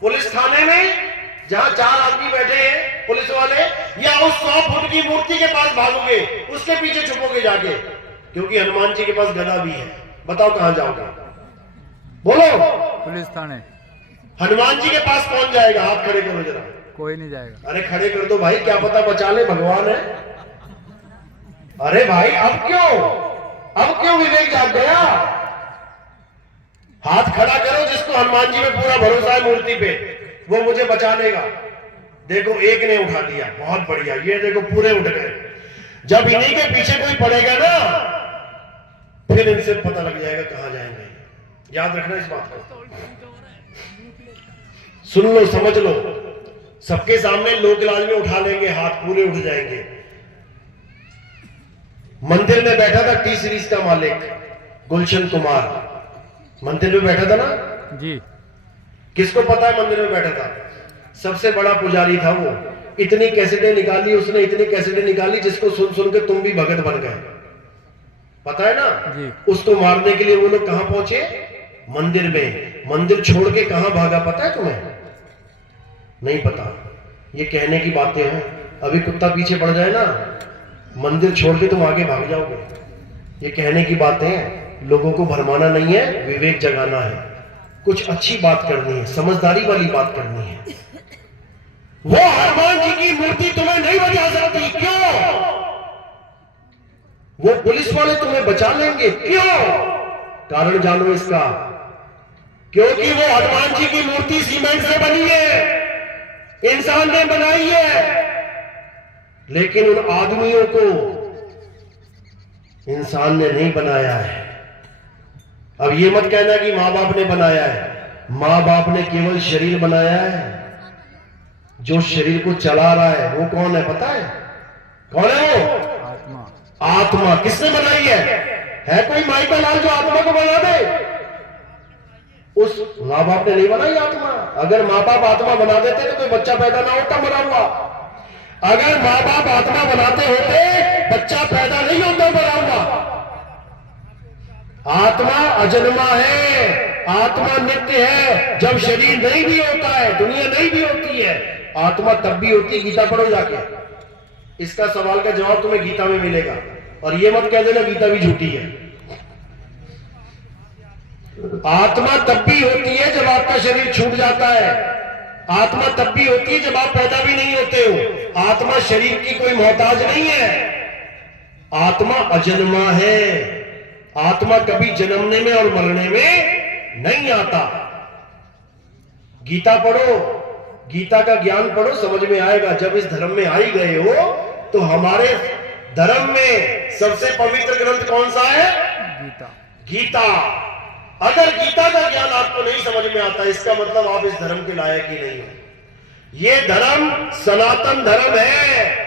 पुलिस थाने में जहां 4 आदमी बैठे हैं पुलिस वाले, या उस 100 फुट की मूर्ति के पास भागोगे, उसके पीछे छुपोगे जाके, क्योंकि हनुमान जी के पास गदा भी है। बताओ कहां जाओगे? बोलो। पुलिस थाने। हनुमान जी के पास कौन जाएगा? हाथ खड़े करो जरा। कोई नहीं जाएगा। अरे खड़े कर दो भाई, क्या पता बचा ले, भगवान है। अरे भाई अब क्यों विवेक जाग गया? हाथ खड़ा करो जिसको हनुमान जी में पूरा भरोसा है मूर्ति पे, वो मुझे बचा लेगा। देखो एक ने उठा लिया, बहुत बढ़िया। ये देखो पूरे उठ गए। जब इन्हीं के पीछे कोई पड़ेगा ना, फिर इनसे पता लग जाएगा कहां जाएंगे। याद रखना इस बात को, सुन लो, समझ लो। सबके सामने लोक लाज में उठा लेंगे हाथ, पूरे उठ जाएंगे। मंदिर में बैठा था टी सीरीज का मालिक गुलशन कुमार, मंदिर में बैठा था ना जी। किसको पता है मंदिर में बैठा था? सबसे बड़ा पुजारी था वो। इतनी कैसेटें निकाली उसने, इतनी कैसेटें निकाली जिसको सुन सुन के तुम भी भगत बन गए। पता है ना जी। उसको मारने के लिए वो लोग कहां पहुंचे? मंदिर में। मंदिर छोड़ के कहां भागा पता है तुम्हें? नहीं पता। ये कहने की बातें हैं। अभी कुत्ता पीछे पड़ जाए ना, मंदिर छोड़ के तुम आगे भाग जाओगे। ये कहने की बातें हैं, लोगों को भरमाना नहीं है, विवेक जगाना है। कुछ अच्छी बात करनी है, समझदारी वाली बात करनी है। वो हनुमान जी की मूर्ति तुम्हें नहीं बचा सकती, क्यों? वो पुलिस वाले तुम्हें बचा लेंगे, क्यों? कारण जानो इसका, क्योंकि वो हनुमान जी की मूर्ति सीमेंट से बनी है, इंसान ने बनाई है। लेकिन उन आदमियों को इंसान ने नहीं बनाया है। अब ये मत कहना कि मां बाप ने बनाया है। मां बाप ने केवल शरीर बनाया है। जो शरीर को चला रहा है वो कौन है पता है? कौन है वो? आत्मा। आत्मा। किसने बनाई है कोई माई का लाल जो आत्मा को बना दे? उस मां बाप ने नहीं बनाई आत्मा। अगर मां बाप आत्मा बना देते तो कोई बच्चा पैदा ना होता मरा हुआ। अगर मां बाप आत्मा बनाते होते, बच्चा पैदा नहीं होता मरा हुआ। आत्मा अजन्मा है, आत्मा नित्य है। जब शरीर नहीं भी होता है, दुनिया नहीं भी होती है, आत्मा तब भी होती है। गीता पढ़ो जाके, इसका सवाल का जवाब तुम्हें गीता में मिलेगा। और ये मत कह देना गीता भी झूठी है। आत्मा तब भी होती है जब आपका शरीर छूट जाता है। आत्मा तब भी होती है जब आप पैदा भी नहीं होते हो। आत्मा शरीर की कोई मोहताज नहीं है। आत्मा अजन्मा है। आत्मा कभी जन्मने में और मरने में नहीं आता। गीता पढ़ो, गीता का ज्ञान पढ़ो, समझ में आएगा। जब इस धर्म में आ ही गए हो तो हमारे धर्म में सबसे पवित्र ग्रंथ कौन सा है? गीता। गीता। अगर गीता का ज्ञान आपको नहीं समझ में आता, इसका मतलब आप इस धर्म के लायक ही नहीं हो। ये धर्म सनातन धर्म है।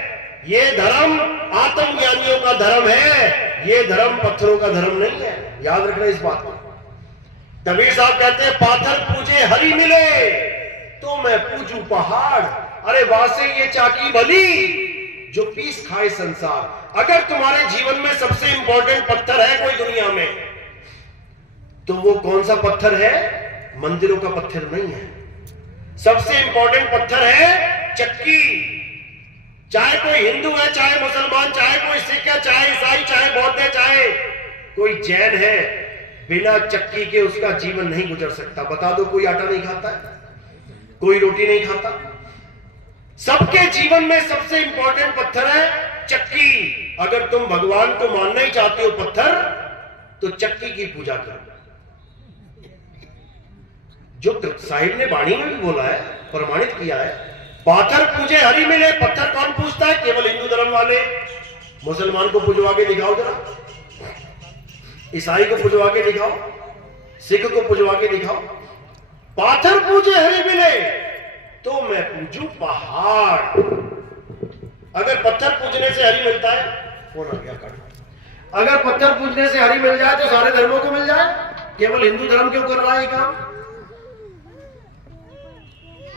ये धर्म आत्मज्ञानियों का धर्म है। ये धर्म पत्थरों का धर्म नहीं है। याद रखना इस बात को। कबीर साहब कहते हैं, पाथर पूजे हरि मिले तो मैं पूजू पहाड़। अरे वासे ये चाकी भली जो पीस खाए संसार। अगर तुम्हारे जीवन में सबसे इंपॉर्टेंट पत्थर है कोई दुनिया में, तो वो कौन सा पत्थर है? मंदिरों का पत्थर नहीं है। सबसे इंपॉर्टेंट पत्थर है चक्की। चाहे कोई हिंदू है, चाहे मुसलमान, चाहे कोई सिख है, चाहे ईसाई, चाहे बौद्ध है, चाहे कोई जैन है, बिना चक्की के उसका जीवन नहीं गुजर सकता। बता दो, कोई आटा नहीं खाता है, कोई रोटी नहीं खाता। सबके जीवन में सबसे इंपॉर्टेंट पत्थर है चक्की। अगर तुम भगवान को मानना ही चाहते हो पत्थर, तो चक्की की पूजा करो। जो साहिब ने वाणी में भी बोला है, प्रमाणित किया है, पाथर पूजे हरि मिले। पत्थर कौन पूछता है? केवल हिंदू धर्म वाले। मुसलमान को पूजवा के दिखाओ जरा, ईसाई को पूजवा के दिखाओ, सिख को पूजवा के दिखाओ। पाथर पूजे हरि मिले तो मैं पूजू पहाड़। अगर पत्थर पूजने से हरि मिलता है, कौन आ गया काट। अगर पत्थर पूजने से हरि मिल जाए तो सारे धर्मों को मिल जाए। केवल हिंदू धर्म क्यों कर रहा है काम?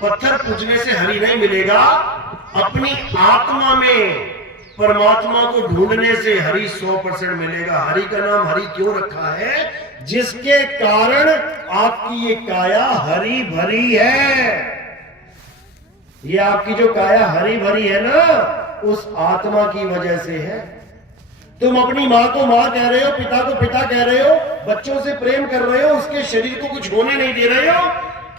पत्थर पूजने से हरि नहीं मिलेगा। अपनी आत्मा में परमात्मा को ढूंढने से हरि 100% मिलेगा। हरि का नाम हरि क्यों रखा है? जिसके कारण आपकी ये काया हरी भरी है। ये आपकी जो काया हरी भरी है ना, उस आत्मा की वजह से है। तुम अपनी मां को मां कह रहे हो, पिता को पिता कह रहे हो, बच्चों से प्रेम कर रहे हो, उसके शरीर को कुछ होने नहीं दे रहे हो,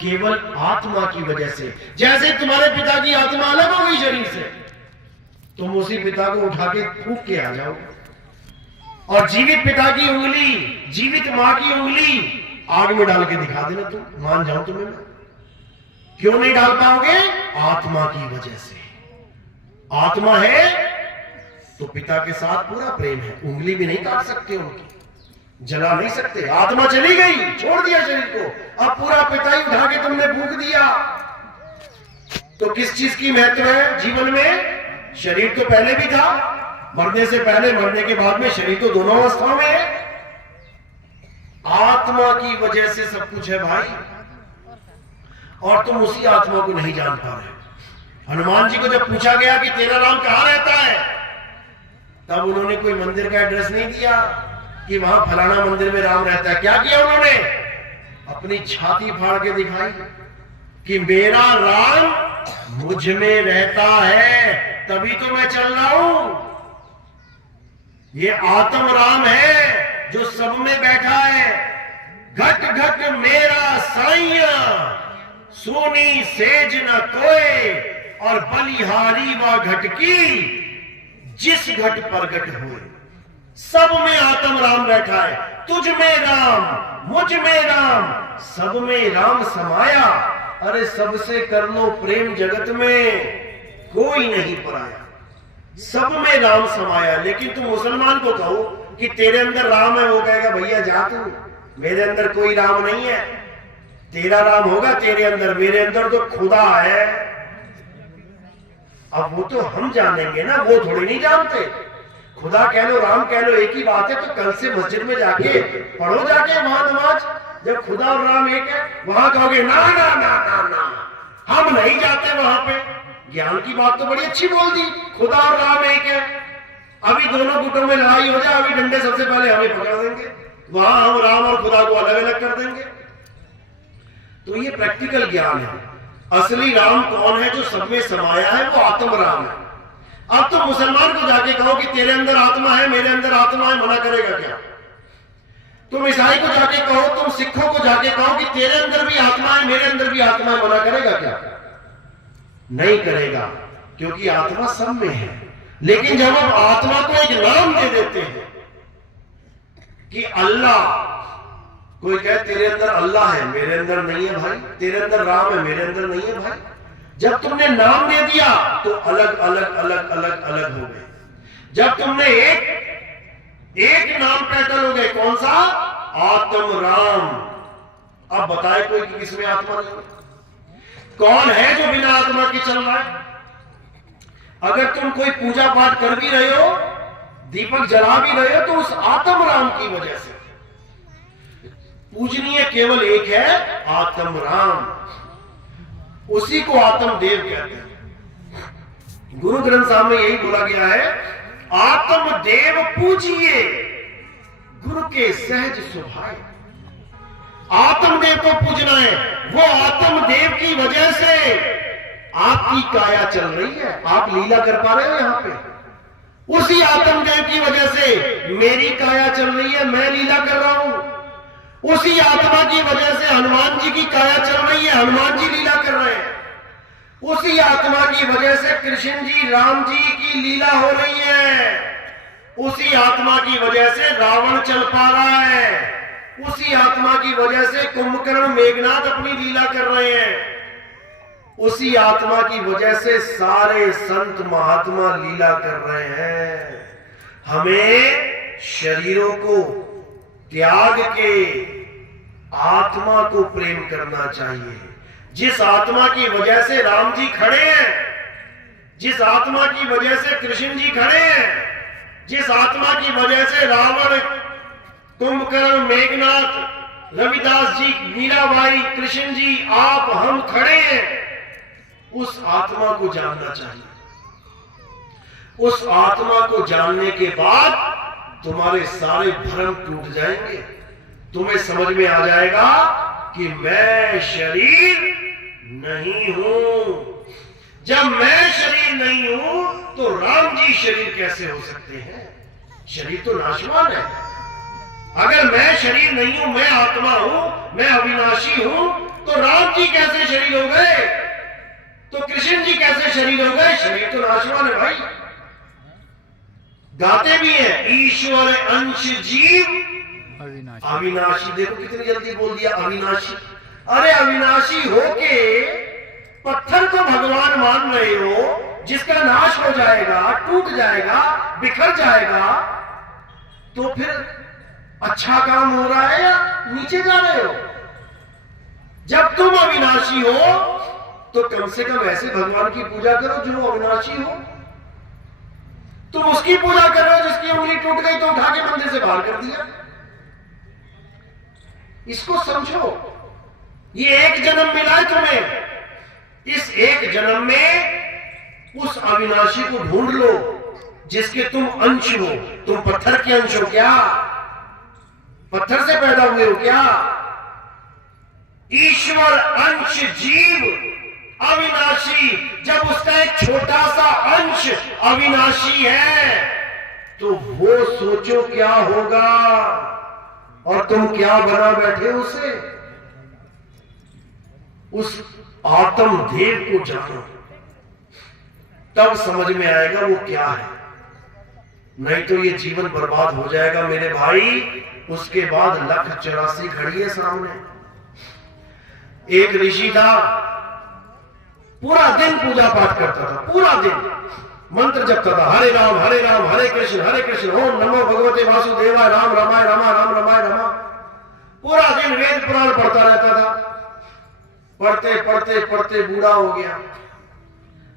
केवल आत्मा की वजह से। जैसे तुम्हारे पिता की आत्मा अलग हो गई शरीर से, तुम उसी पिता को उठा के फूंक के आ जाओ, और जीवित पिता की उंगली, जीवित मां की उंगली आग में डाल के दिखा देना, तुम मान जाओ तुम्हें मैं। क्यों नहीं डाल पाओगे? आत्मा की वजह से। आत्मा है तो पिता के साथ पूरा प्रेम है, उंगली भी नहीं काट सकते उनकी, जला नहीं सकते। आत्मा चली गई, छोड़ दिया शरीर को, अब पूरा पिता ही उठा के तुमने फूंक दिया। तो किस चीज की महत्व है जीवन में? शरीर तो पहले भी था, मरने से पहले, मरने के बाद में, शरीर तो दोनों अवस्थाओं में है। आत्मा की वजह से सब कुछ है भाई, और तुम उसी आत्मा को नहीं जान पा रहे। हनुमान जी को जब पूछा गया कि तेरा राम कहां रहता है, तब उन्होंने कोई मंदिर का एड्रेस नहीं दिया कि वहां फलाना मंदिर में राम रहता है। क्या किया उन्होंने? अपनी छाती फाड़ के दिखाई कि मेरा राम मुझ में रहता है, तभी तो मैं चल रहा हूं। ये आत्म राम है जो सब में बैठा है। घट घट मेरा साइया, सोनी सेज न कोय, और बलिहारी व घट की, जिस घट प्रगट हुए। सब में आत्म राम बैठा है, तुझ में राम, मुझ में राम, सब में राम समाया। अरे सबसे कर लो प्रेम, जगत में कोई नहीं पराया, सब में राम समाया। लेकिन तुम मुसलमान को कहो कि तेरे अंदर राम है, वो कहेगा भैया जा तू, मेरे अंदर कोई राम नहीं है। तेरा राम होगा तेरे अंदर, मेरे अंदर तो खुदा है। अब वो तो हम जानेंगे ना, वो थोड़ी नहीं जानते। खुदा कह लो, राम कह लो, एक ही बात है। तो कल से मस्जिद में जाके पढ़ो, जाके वहां नमाज, जब खुदा और राम एक है, वहां कहोगे ना ना ना ना ना, हम नहीं जाते वहां पे। ज्ञान की बात तो बड़ी अच्छी बोल दी, खुदा और राम एक है। अभी दोनों गुटों में लड़ाई हो जाए, अभी डंडे सबसे पहले हमें पकड़ देंगे, वहां हम राम और खुदा को अलग अलग कर देंगे। तो ये प्रैक्टिकल ज्ञान है। असली राम कौन है? जो सब में समाया है, वो आत्म राम है। अब तुम मुसलमान को जाके कहो कि तेरे अंदर आत्मा है, मेरे अंदर आत्मा है, मना करेगा क्या? तुम ईसाई को जाके कहो, तुम सिखों को जाके कहो कि तेरे अंदर भी आत्मा है, मेरे अंदर भी आत्मा है, मना करेगा क्या? नहीं करेगा, क्योंकि आत्मा सब में है। लेकिन जब हम आत्मा को एक नाम दे देते हैं कि अल्लाह, कोई कहे तेरे अंदर अल्लाह है, मेरे अंदर नहीं है भाई, तेरे अंदर राम है, मेरे अंदर नहीं है भाई। जब तुमने नाम दे दिया तो अलग अलग अलग अलग अलग हो गए। जब तुमने एक नाम पैटर्न हो गए, कौन सा? आत्म राम। अब बताए कोई कि किसमें आत्मा नहीं? कौन है जो बिना आत्मा के चल रहा है? अगर तुम कोई पूजा पाठ कर भी रहे हो, दीपक जला भी रहे हो, तो उस आत्म राम की वजह से। पूजनीय केवल एक है, आत्म राम, उसी को आत्म देव कहते हैं। गुरु ग्रंथ साहब में यही बोला गया है, आत्म देव पूजिए, गुरु के सहज स्वभाव। आत्मदेव को पूजना है, वो आत्मदेव की वजह से आपकी काया चल रही है, आप लीला कर पा रहे हो यहां पे। उसी आत्मदेव की वजह से मेरी काया चल रही है, मैं लीला कर रहा हूं। उसी आत्मा की वजह से हनुमान जी की काया चल रही है, हनुमान जी लीला कर रहे हैं। उसी आत्मा की वजह से कृष्ण जी, राम जी की लीला हो रही है। उसी आत्मा की वजह से रावण चल पा रहा है। उसी आत्मा की वजह से कुंभकर्ण, मेघनाथ अपनी लीला कर रहे हैं। उसी आत्मा की वजह से सारे संत महात्मा लीला कर रहे हैं। हमें शरीरों को त्याग के आत्मा को प्रेम करना चाहिए। जिस आत्मा की वजह से राम जी खड़े हैं, जिस आत्मा की वजह से कृष्ण जी खड़े हैं, जिस आत्मा की वजह से रावण, कुंभकर्ण, मेघनाथ, रविदास जी, मीराबाई, कृष्ण जी, आप, हम खड़े हैं, उस आत्मा को जानना चाहिए। उस आत्मा को जानने के बाद तुम्हारे सारे भ्रम टूट जाएंगे। तुम्हें समझ में आ जाएगा कि मैं शरीर नहीं हूं। जब मैं शरीर नहीं हूं तो राम जी शरीर कैसे हो सकते हैं? शरीर तो नाशवान है। अगर मैं शरीर नहीं हूं, मैं आत्मा हूं, मैं अविनाशी हूं, तो राम जी कैसे शरीर हो गए, तो कृष्ण जी कैसे शरीर हो गए? शरीर तो नाशवान है भाई। गाते भी है ईश्वर अंश जीव अविनाशी। अविनाशी। देखो कितनी जल्दी बोल दिया अविनाशी। अरे अविनाशी होके पत्थर को भगवान मान रहे हो, जिसका नाश हो जाएगा, टूट जाएगा, बिखर जाएगा, तो फिर अच्छा काम हो रहा है या नीचे जा रहे हो? जब तुम अविनाशी हो तो कम से कम ऐसे भगवान की पूजा करो जो अविनाशी हो। तुम उसकी पूजा कर रहे हो जिसकी उंगली टूट गई तो उठा के मंदिर से बाहर कर दिया। इसको समझो, ये एक जन्म मिला है तुम्हें। इस एक जन्म में उस अविनाशी को ढूंढ लो जिसके तुम अंश हो। तुम पत्थर के अंश हो क्या? पत्थर से पैदा हुए हो क्या? ईश्वर अंश जीव अविनाशी। जब उसका एक छोटा सा अंश अविनाशी है तो वो सोचो क्या होगा, और तुम क्या बना बैठे उसे। उस आत्म देव को जानो, तब समझ में आएगा वो क्या है। नहीं तो ये जीवन बर्बाद हो जाएगा मेरे भाई। उसके बाद 184 खड़ी है सामने। एक ऋषि था, पूरा दिन पूजा पाठ करता था, पूरा दिन मंत्र जपता था, हरे राम हरे कृष्ण ओम नमो भगवते वासुदेवाय राम रामाय रमा राम रमाय रमा। पूरा दिन वेद पुराण पढ़ता रहता था। पढ़ते पढ़ते पढ़ते बूढ़ा हो गया।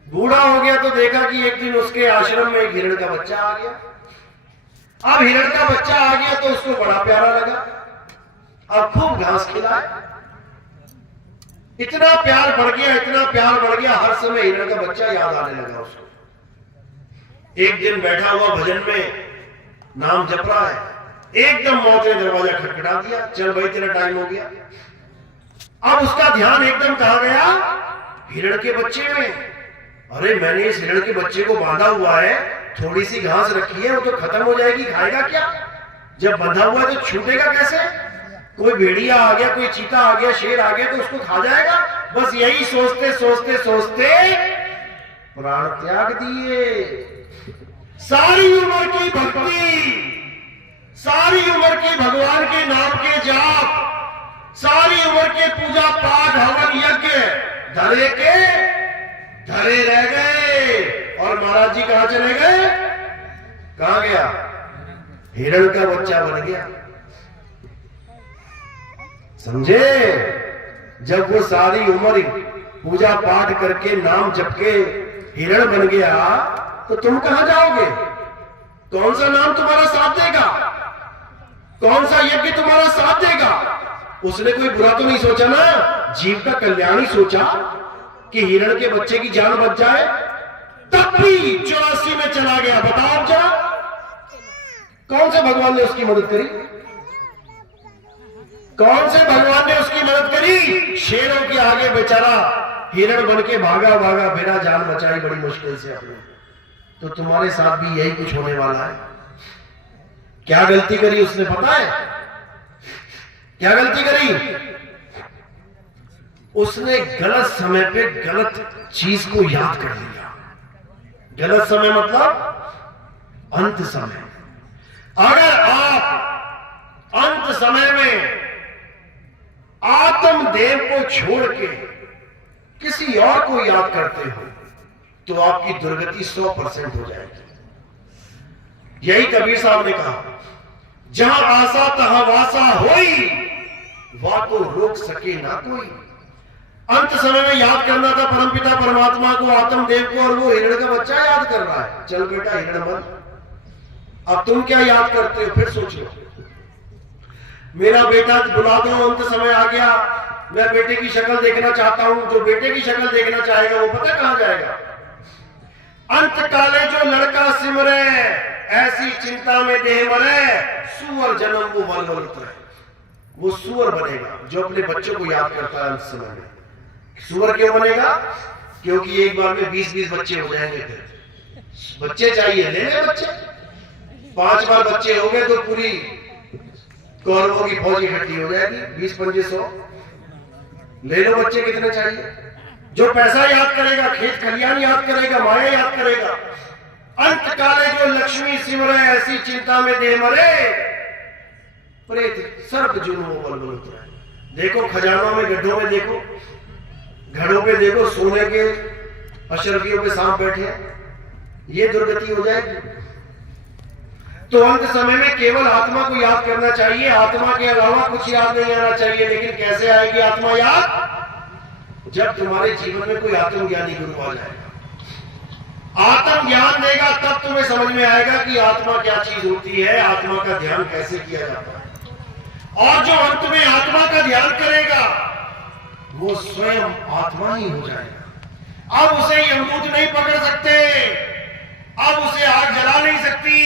बूढ़ा हो गया तो देखा कि एक दिन उसके आश्रम में एक हिरण का बच्चा आ गया। अब हिरण का बच्चा आ गया तो उसको बड़ा प्यारा लगा। अब खूब घास खिलाए। इतना प्यार बढ़ गया, इतना प्यार बढ़ गया, हर समय हिरण का बच्चा याद आने लगा उसको। एक दिन बैठा हुआ भजन में नाम जप रहा है, एकदम मौत ने दरवाजा खटखटा दिया। चल भाई तेरा टाइम हो गया। अब उसका ध्यान एकदम कहां गया? हिरण के बच्चे में। अरे मैंने इस हिरण के बच्चे को बांधा हुआ है, थोड़ी सी घास रखी है, वो तो खत्म हो जाएगी, खाएगा क्या? जब बंधा हुआ है तो छूटेगा कैसे? कोई भेड़िया आ गया, कोई चीता आ गया, शेर आ गया तो उसको खा जाएगा। बस यही सोचते सोचते सोचते प्राण त्याग दिए। सारी उम्र की भक्ति, सारी उम्र की भगवान के नाम के जाप, सारी उम्र के पूजा पाठ हवन यज्ञ धरे के धरे रह गए। और महाराज जी कहां चले गए? कहां गया? हिरण का बच्चा बन गया। समझे? जब वो सारी उम्र पूजा पाठ करके नाम जप के हिरण बन गया तो तुम कहां जाओगे? कौन सा नाम तुम्हारा साथ देगा? कौन सा यज्ञ तुम्हारा साथ देगा? उसने कोई बुरा तो नहीं सोचा ना, जीव का कल्याण ही सोचा कि हिरण के बच्चे की जान बच जाए। तब भी 84 में चला गया। बताओ जरा, कौन से भगवान ने उसकी मदद करी? कौन से भगवान ने उसकी मदद करी? शेरों के आगे बेचारा हिरण बन के भागा भागा, बिना जान बचाई बड़ी मुश्किल से अपने। तो तुम्हारे साथ भी यही कुछ होने वाला है। क्या गलती करी उसने पता है? क्या गलती करी? उसने गलत समय पे गलत चीज को याद कर लिया। गलत समय मतलब अंत समय। अगर आप अंत समय में आत्मदेव को छोड़ के किसी और को याद करते हो तो आपकी दुर्गति 100% हो जाएगी। यही कबीर साहब ने कहा, जहां आशा तहां वासा होई, वह तो रोक सके ना कोई। अंत समय में याद करना था परमपिता परमात्मा को, आत्मदेव को, और वो हिरण का बच्चा याद कर रहा है। चल बेटा हिरण बन। अब तुम क्या याद करते हो? फिर सोच लो। मेरा बेटा बुला दो, अंत समय आ गया, मैं बेटे की शक्ल देखना चाहता हूं। जो बेटे की शक्ल देखना चाहेगा वो पता कहां जाएगा? अंत काले जो लड़का सिमरे, ऐसी चिंता में देह मरे, सुअर जन्म वो बल उतरे। वो सुअर बनेगा जो अपने बच्चों को याद करता है अंत समय में। सुअर क्यों बनेगा? क्योंकि एक बार में 20-20 बच्चे हो जाएंगे। फिर बच्चे चाहिए, ले ले बच्चे। 5 बार बच्चे हो गए तो पूरी कौरवों की फौज इकट्ठी हो जाएगी, 20-25 100। ले लो बच्चे, कितने चाहिए? जो पैसा याद करेगा, खेत खलियान याद करेगा, माया याद करेगा, अंत काले जो लक्ष्मी सिमरे, ऐसी चिंता में दे मरे, प्रेत सर्प जुनून बलबल उतरे। देखो खजानों में, गड्ढों में देखो, घड़ों पे देखो, सोने के अशरफियों पे सांप बैठे हैं, ये दुर्गति हो जाएगी। तो अंत समय में केवल आत्मा को याद करना चाहिए, आत्मा के अलावा कुछ याद नहीं आना चाहिए। लेकिन कैसे आएगी आत्मा याद? जब तुम्हारे जीवन में कोई आत्मज्ञानी गुरु आ जाएगा, आत्म ज्ञान देगा, तब तुम्हें समझ में आएगा कि आत्मा क्या चीज होती है, आत्मा का ध्यान कैसे किया जाता है। और जो अंत में आत्मा का ध्यान करेगा वो स्वयं आत्मा ही हो जाएगा। अब उसे यमदूत नहीं पकड़ सकते, अब उसे आग जला नहीं सकती,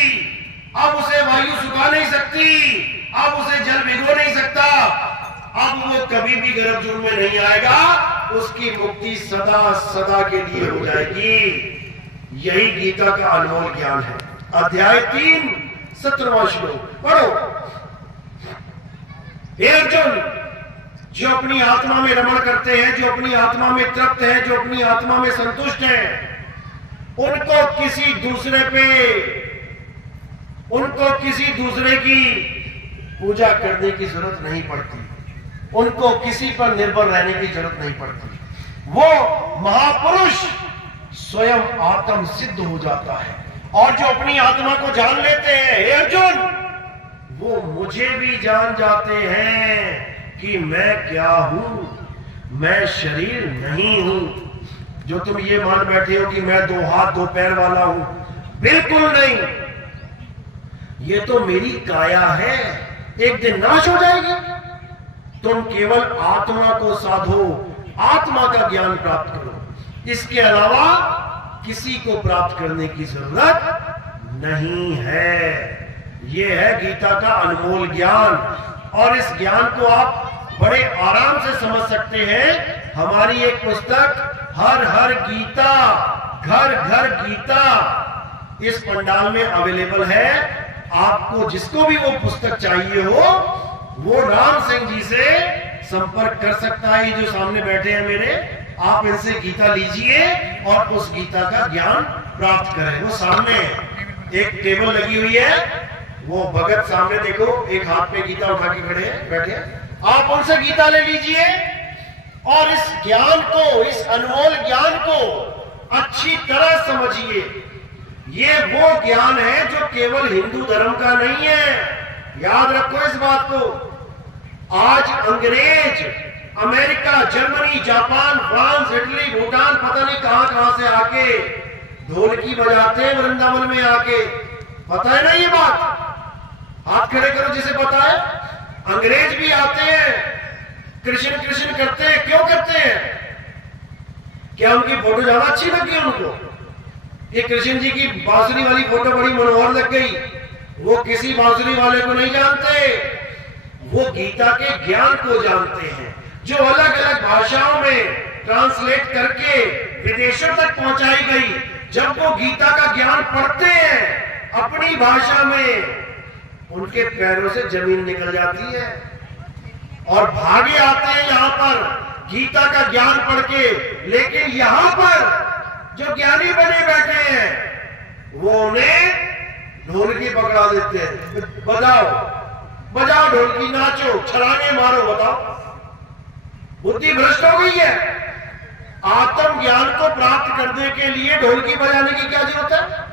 अब उसे वायु सुखा नहीं सकती, अब उसे जल भिगो नहीं सकता, अब वो कभी भी गर्भजून में नहीं आएगा, उसकी मुक्ति सदा सदा के लिए हो जाएगी। यही गीता का अनमोल ज्ञान है। अध्याय 3 17वां श्लोक पढ़ो। हे अर्जुन, जो अपनी आत्मा में रमण करते हैं, जो अपनी आत्मा में तृप्त हैं, जो अपनी आत्मा में संतुष्ट हैं, उनको किसी दूसरे की पूजा करने की जरूरत नहीं पड़ती, उनको किसी पर निर्भर रहने की जरूरत नहीं पड़ती। वो महापुरुष स्वयं आत्म सिद्ध हो जाता है। और जो अपनी आत्मा को जान लेते हैं, हे अर्जुन, वो मुझे भी जान जाते हैं कि मैं क्या हूं, मैं शरीर नहीं हूं। जो तुम ये मान बैठे हो कि मैं 2 हाथ 2 पैर वाला हूं, बिल्कुल नहीं। ये तो मेरी काया है, एक दिन नाश हो जाएगी। तुम केवल आत्मा को साधो, आत्मा का ज्ञान प्राप्त करो, इसके अलावा किसी को प्राप्त करने की जरूरत नहीं है। यह है गीता का अनमोल ज्ञान। और इस ज्ञान को आप बड़े आराम से समझ सकते हैं। हमारी एक पुस्तक हर हर गीता, घर घर गीता, इस पंडाल में अवेलेबल है। आपको जिसको भी वो पुस्तक चाहिए हो, वो राम सिंह जी से संपर्क कर सकता है। जो सामने बैठे हैं मेरे, आप इनसे गीता लीजिए और उस गीता का ज्ञान प्राप्त करें। वो सामने एक टेबल लगी हुई है, वो भगत सामने देखो, एक हाथ पे गीता उठा के खड़े हैं, बैठे हैं। आप उनसे गीता ले लीजिए और इस ज्ञान को, इस अनमोल ज्ञान को अच्छी तरह समझिए। ये वो ज्ञान है जो केवल हिंदू धर्म का नहीं है। याद रखो इस बात को। आज अंग्रेज, America, Germany, Japan, France, Italy, Bhutan, पता नहीं कहां कहां से आके ढोलकी बजाते हैं वृंदावन में आके। पता है ना ये बात? हाथ खड़े करो जिसे पता है। अंग्रेज भी आते हैं, कृष्ण कृष्ण करते हैं। क्यों करते हैं? क्या उनकी फोटो ज्यादा अच्छी लगी उनको? ये कृष्ण जी की बांसुरी वाली फोटो बड़ी मनोहर लग गई। वो किसी बांसुरी वाले को नहीं जानते, वो गीता के ज्ञान को जानते हैं, जो अलग अलग भाषाओं में ट्रांसलेट करके विदेशों तक पहुंचाई गई। जब वो गीता का ज्ञान पढ़ते हैं अपनी भाषा में, उनके पैरों से जमीन निकल जाती है और भागे आते हैं यहां पर गीता का ज्ञान पढ़ के। लेकिन यहां पर जो ज्ञानी बने बैठे हैं, वो उन्हें ढोलकी पकड़ा देते हैं। बजाओ बजाओ ढोलकी, नाचो, छलांगे मारो। बताओ, बुद्धि भ्रष्ट हो गई है। आत्म ज्ञान को प्राप्त करने के लिए ढोलकी बजाने की क्या जरूरत है?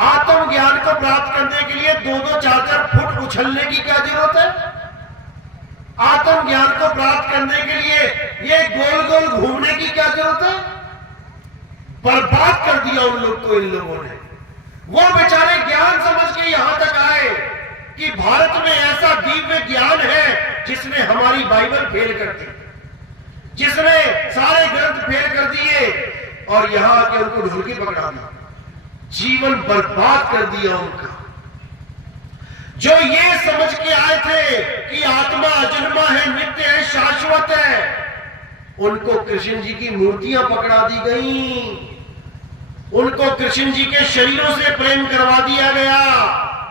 आत्म ज्ञान को प्राप्त करने के लिए 2-2, 4-4 फुट उछलने की क्या जरूरत है? आत्म ज्ञान को प्राप्त करने के लिए ये गोल गोल घूमने की क्या जरूरत है? बर्बाद कर दिया उन लोग को इन लोगों ने। वो बेचारे ज्ञान समझ के यहां तक आए कि भारत में ऐसा दिव्य ज्ञान है जिसने हमारी बाइबल फेल कर दी, जिसने सारे ग्रंथ फेल कर दिए और यहां आके उनको ढोलकी पकड़ा दी, जीवन बर्बाद कर दिया उनका। जो ये समझ के आए थे कि आत्मा अजन्मा है, नित्य है, शाश्वत है, उनको कृष्ण जी की मूर्तियां पकड़ा दी गई। उनको कृष्ण जी के शरीरों से प्रेम करवा दिया गया,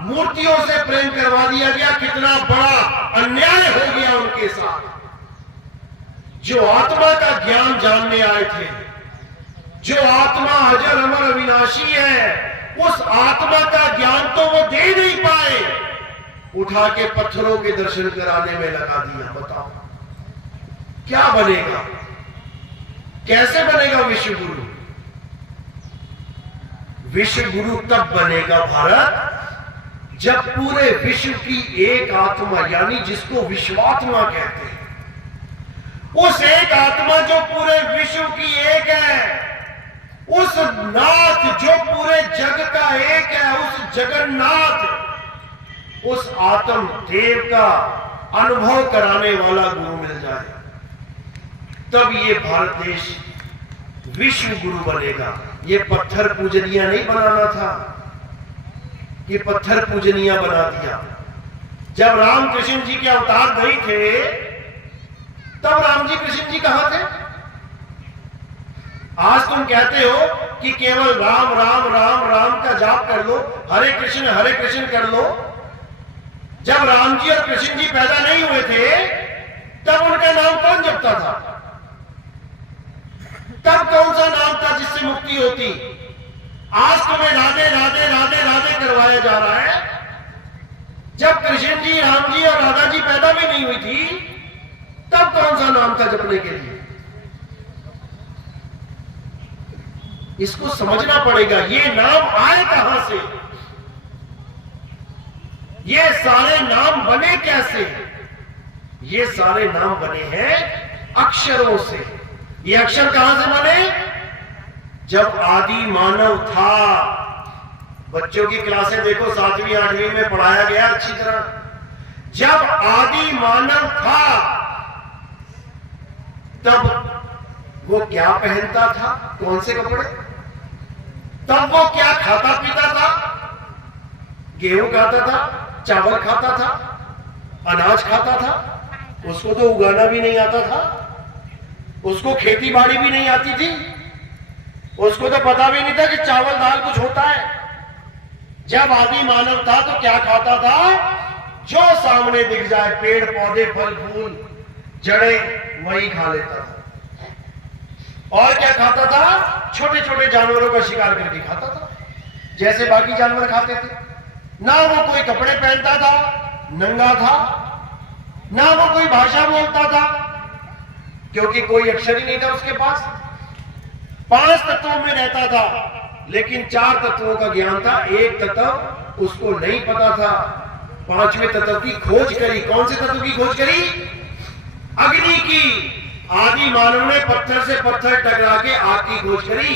मूर्तियों से प्रेम करवा दिया गया। कितना बड़ा अन्याय हो गया उनके साथ। जो आत्मा का ज्ञान जानने आए थे, जो आत्मा अजर अमर अविनाशी है, उस आत्मा का ज्ञान तो वो दे नहीं पाए, उठा के पत्थरों के दर्शन कराने में लगा दिया। बताओ क्या बनेगा, कैसे बनेगा विश्व गुरु? विश्व गुरु तब बनेगा भारत जब पूरे विश्व की एक आत्मा, यानी जिसको विश्वात्मा कहते हैं, उस एक आत्मा जो पूरे विश्व की एक है, उस नाथ जो पूरे जग का एक है, उस जगन्नाथ, उस आत्म देव का अनुभव कराने वाला गुरु मिल जाए, तब ये भारत देश विश्व गुरु बनेगा। ये पत्थर पूजनिया नहीं बनाना था, ये पत्थर पूजनिया बना दिया। जब रामकृष्ण जी के अवतार नहीं थे, तब राम जी कृष्ण जी कहां थे? आज तुम कहते हो कि केवल राम राम राम राम का जाप कर लो, हरे कृष्ण कर लो। जब राम जी और कृष्ण जी पैदा नहीं हुए थे, तब उनका नाम कौन जपता था? तब कौन सा नाम था जिससे मुक्ति होती? आज तुम्हें राधे राधे राधे राधे करवाया जा रहा है। जब कृष्ण जी, राम जी और राधा जी पैदा भी नहीं हुई थी, तब कौन सा नाम था जपने के लिए? इसको समझना पड़ेगा। ये नाम आए कहां से? ये सारे नाम बने कैसे? ये सारे नाम बने हैं अक्षरों से। ये अक्षर कहां से बने? जब आदि मानव था। बच्चों की क्लासें देखो, 7वीं 8वीं में पढ़ाया गया अच्छी तरह। जब आदि मानव था, तब वो क्या पहनता था? कौन से कपड़े? तब वो क्या खाता पीता था? गेहूं खाता था, चावल खाता था, अनाज खाता था। उसको तो उगाना भी नहीं आता था, उसको खेती बाड़ी भी नहीं आती थी, उसको तो पता भी नहीं था कि चावल दाल कुछ होता है। जब आदि मानव था तो क्या खाता था? जो सामने दिख जाए, पेड़ पौधे फल फूल जड़ें, वही खा लेता था। और क्या खाता था? छोटे छोटे जानवरों का शिकार करके खाता था, जैसे बाकी जानवर खाते थे। ना वो कोई कपड़े पहनता था, नंगा था, ना वो कोई भाषा बोलता था, क्योंकि कोई अक्षर ही नहीं था उसके पास। 5 तत्वों में रहता था, लेकिन 4 तत्वों का ज्ञान था, एक तत्व उसको नहीं पता था। 5वें तत्व की खोज करी। कौन से तत्व की खोज करी? अग्नि की। आदि मानव ने पत्थर से पत्थर टकरा के आग की खोज करी,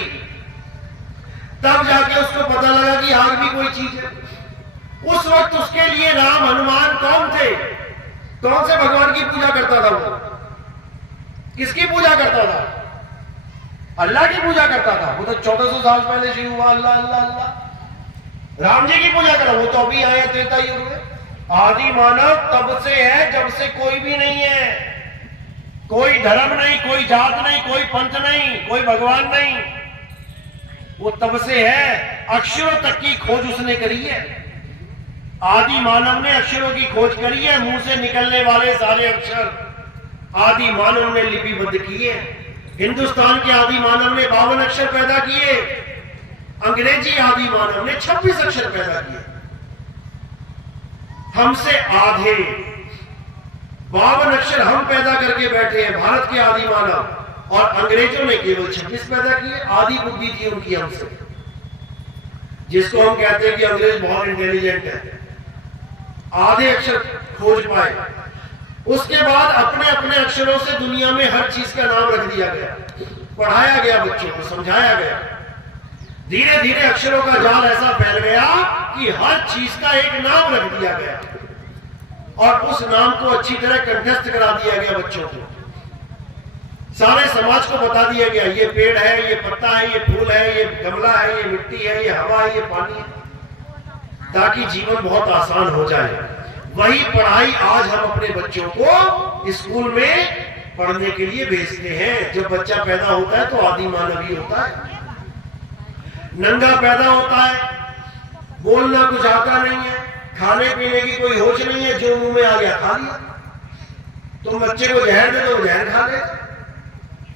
तब जाके उसको पता लगा कि आग भी कोई चीज है। उस वक्त उसके लिए राम हनुमान कौन थे? कौन से भगवान की पूजा करता था वो? किसकी पूजा करता था? अल्लाह की पूजा करता था। वो तो 1400 साल पहले शुरू हुआ, अल्लाह अल्लाह अल्लाह। राम जी की पूजा करा, वो तो अभी आए त्रेता युग में। आदि मानव तब से है जब से कोई भी नहीं है। कोई धर्म नहीं, कोई जात नहीं, कोई पंथ नहीं, कोई भगवान नहीं, वो तब से है। अक्षरों तक की खोज उसने करी है। आदि मानव ने अक्षरों की खोज करी है। मुंह से निकलने वाले सारे अक्षर आदि मानव ने लिपिबद्ध किए। हिंदुस्तान के आदि मानव ने 52 अक्षर पैदा किए। अंग्रेजी आदि मानव ने 26 अक्षर पैदा किए। हमसे आधे 52 अक्षर हम पैदा करके बैठे हैं, भारत के आदि मानव, और अंग्रेजों ने केवल 26 पैदा किए। आदि बुद्धि थी उनकी हमसे, जिसको हम कहते हैं कि अंग्रेज बहुत इंटेलिजेंट है। आधे अक्षर खोज पाए, उसके बाद अपने अपने अक्षरों से दुनिया में हर चीज का नाम रख दिया गया, पढ़ाया गया, बच्चों को समझाया गया। धीरे धीरे अक्षरों का जाल ऐसा फैल गया कि हर चीज का एक नाम रख दिया गया, और उस नाम को अच्छी तरह कंठस्थ करा दिया गया बच्चों को। सारे समाज को बता दिया गया, ये पेड़ है, ये पत्ता है, ये फूल है, ये गमला है, ये मिट्टी है, ये हवा है, ये पानी है, ताकि जीवन बहुत आसान हो जाए। वही पढ़ाई आज हम अपने बच्चों को स्कूल में पढ़ने के लिए भेजते हैं। जब बच्चा पैदा होता है तो आदि मानवी होता है, नंगा पैदा होता है, बोलना कुछ आता नहीं है, खाने पीने की कोई होश नहीं है, जो मुंह में आ गया खा लिया। तुम बच्चे को जहर दे दो, जहर खा ले।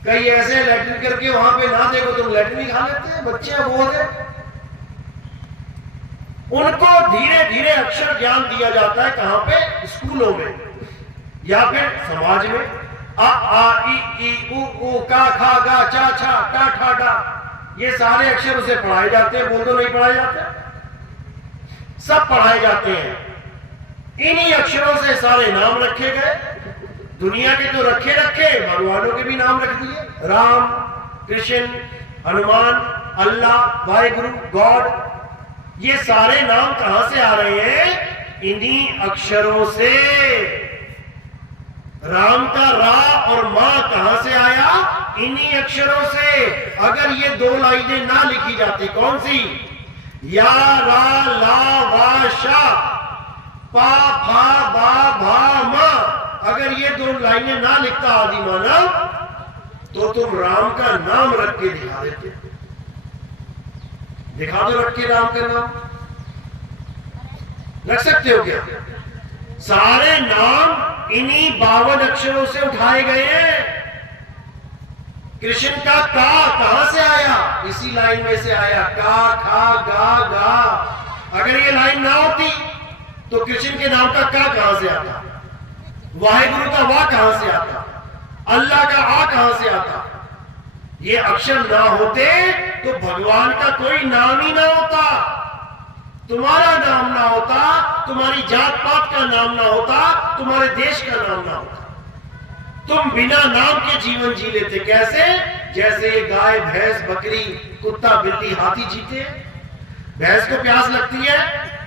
कई ऐसे लैट्रिन करके वहां पे ना देखो तुम लैट्रिन ही खा लेते हैं बच्चे, अब वो है। उनको धीरे धीरे अक्षर ज्ञान दिया जाता है, कहां पे? स्कूलों में या फिर समाज में। आ आ ई ऊ ऊ का खा गा चा छा टा ठा डा, ये सारे अक्षर उसे पढ़ाए जाते हैं। बोल दो नहीं पढ़ाए जाते? सब पढ़ाए जाते हैं। इन्हीं अक्षरों से सारे नाम रखे गए। दुनिया के जो रखे भगवानों के भी नाम रख दिए, राम, कृष्ण, हनुमान, अल्लाह, वाहिगुरु, गॉड। ये सारे नाम कहां से आ रहे हैं? इन्हीं अक्षरों से। राम का रा और मां कहां से आया? इन्हीं अक्षरों से। अगर ये दो लाइनें ना लिखी जाती, कौन सी? या रा ला वा शा पा फा बा भा मा, अगर ये दो लाइनें ना लिखता आदि मानव, तो तुम राम का नाम रख के दिखा देते। दिखा दो रख के राम का नाम, रख सकते हो क्या? सारे नाम इन्हीं 52 अक्षरों से उठाए गए हैं। कृष्ण का का कहां से आया? इसी लाइन में से आया, का खा गा गा। अगर ये लाइन ना होती तो कृष्ण के नाम का का कहां से आता? वाहिगुरु का वाह कहां से आता? अल्लाह का आ कहां से आता? ये अक्षर ना होते तो भगवान का कोई नाम ही ना होता, तुम्हारा नाम ना होता, तुम्हारी जात पात का नाम ना होता, तुम्हारे देश का नाम ना होता। तुम बिना नाम के जीवन जी लेते। कैसे? जैसे ये गाय, भैंस, बकरी, कुत्ता, बिल्ली, हाथी जीते। भैंस को प्यास लगती है,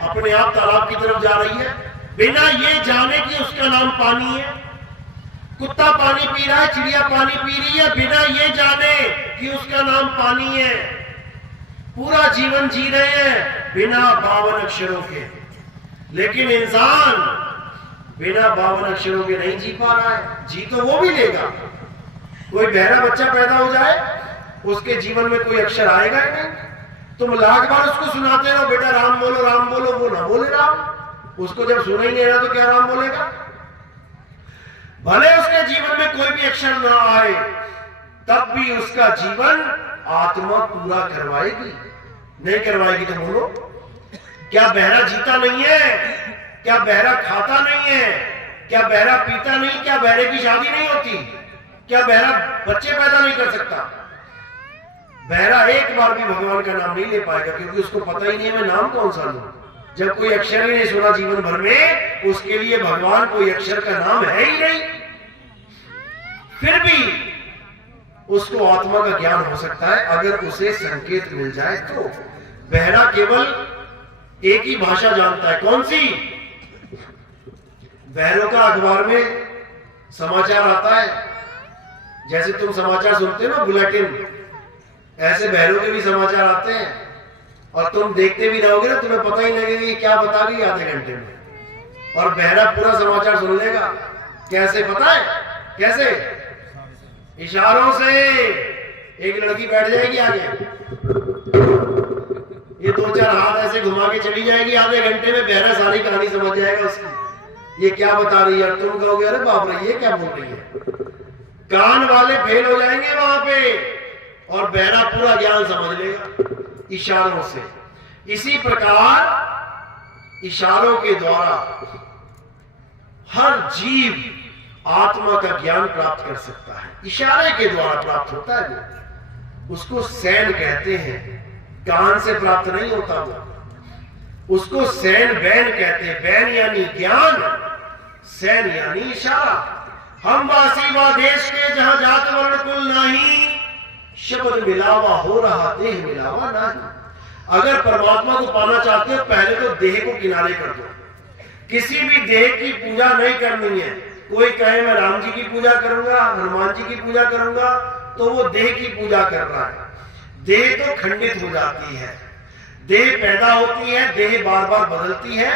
अपने आप तालाब की तरफ जा रही है, बिना ये जाने कि उसका नाम पानी है। कुत्ता पानी पी रहा है, चिड़िया पानी पी रही है, बिना ये जाने कि उसका नाम पानी है। पूरा जीवन जी रहे हैं बिना 52 अक्षरों के। लेकिन इंसान बिना 52 अक्षरों के नहीं जी पा रहा है। जी तो वो भी लेगा। कोई बहरा बच्चा पैदा हो जाए, उसके जीवन में कोई अक्षर आएगा ही नहीं। तुम लाख बार उसको सुनाते रहो, बेटा राम बोलो, वो ना बोले राम। उसको जब सुना ही नहीं रहा तो क्या राम बोलेगा? भले उसके जीवन में कोई भी अक्षर ना आए, तब भी उसका जीवन आत्मा पूरा करवाएगी। नहीं करवाएगी तो बोलो, क्या बहरा जीता नहीं है? क्या बहरा खाता नहीं है? क्या बहरा पीता नहीं? क्या बहरे की शादी नहीं होती? क्या बहरा बच्चे पैदा नहीं कर सकता? बहरा एक बार भी भगवान का नाम नहीं ले पाएगा, क्योंकि उसको पता ही नहीं है मैं नाम कौन सा लूं। जब कोई अक्षर ही नहीं सुना जीवन भर में, उसके लिए भगवान कोई अक्षर का नाम है ही नहीं। फिर भी उसको आत्मा का ज्ञान हो सकता है अगर उसे संकेत मिल जाए तो। बहरा केवल एक ही भाषा जानता है, कौन सी? बहरों का अखबार में समाचार आता है, जैसे तुम समाचार सुनते हो ना बुलेटिन, ऐसे बहरों के भी समाचार आते हैं। और तुम देखते भी रहोगे ना, तुम्हें पता ही लगेगा कि क्या बता गई आधे घंटे में। और बहरा पूरा समाचार सुन लेगा। कैसे पता है? कैसे? इशारों से। एक लड़की बैठ जाएगी आगे, ये 2-4 हाथ ऐसे घुमा के चली जाएगी, आधे घंटे में बहरा सारी कहानी समझ जाएगा उसकी। ये क्या बता रही है? तुम कहोगे अरे बाप रे ये क्या बोल रही है। कान वाले फेल हो जाएंगे वहां पे, और बहरा पूरा ज्ञान समझ लेगा इशारों से। इसी प्रकार इशारों के द्वारा हर जीव आत्मा का ज्ञान प्राप्त कर सकता है। इशारे के द्वारा प्राप्त होता है वो। उसको सैन कहते हैं। कान से प्राप्त नहीं होता वो। उसको सैन बैन कहते हैं। बैन यानी ज्ञान, सैन यानी इशारा। हम वासी व देश के जहां जात वर्ण कुल नहीं, शब्द मिलावा हो रहा देह मिलावा नहीं। अगर परमात्मा को पाना चाहते हो, पहले तो देह को किनारे कर दो। किसी भी देह की पूजा नहीं करनी है। कोई कहे मैं राम जी की पूजा करूंगा, हनुमान जी की पूजा करूंगा, तो वो देह की पूजा कर रहा है। देह तो खंडित हो जाती है, देह पैदा होती है, देह बार बार बदलती है।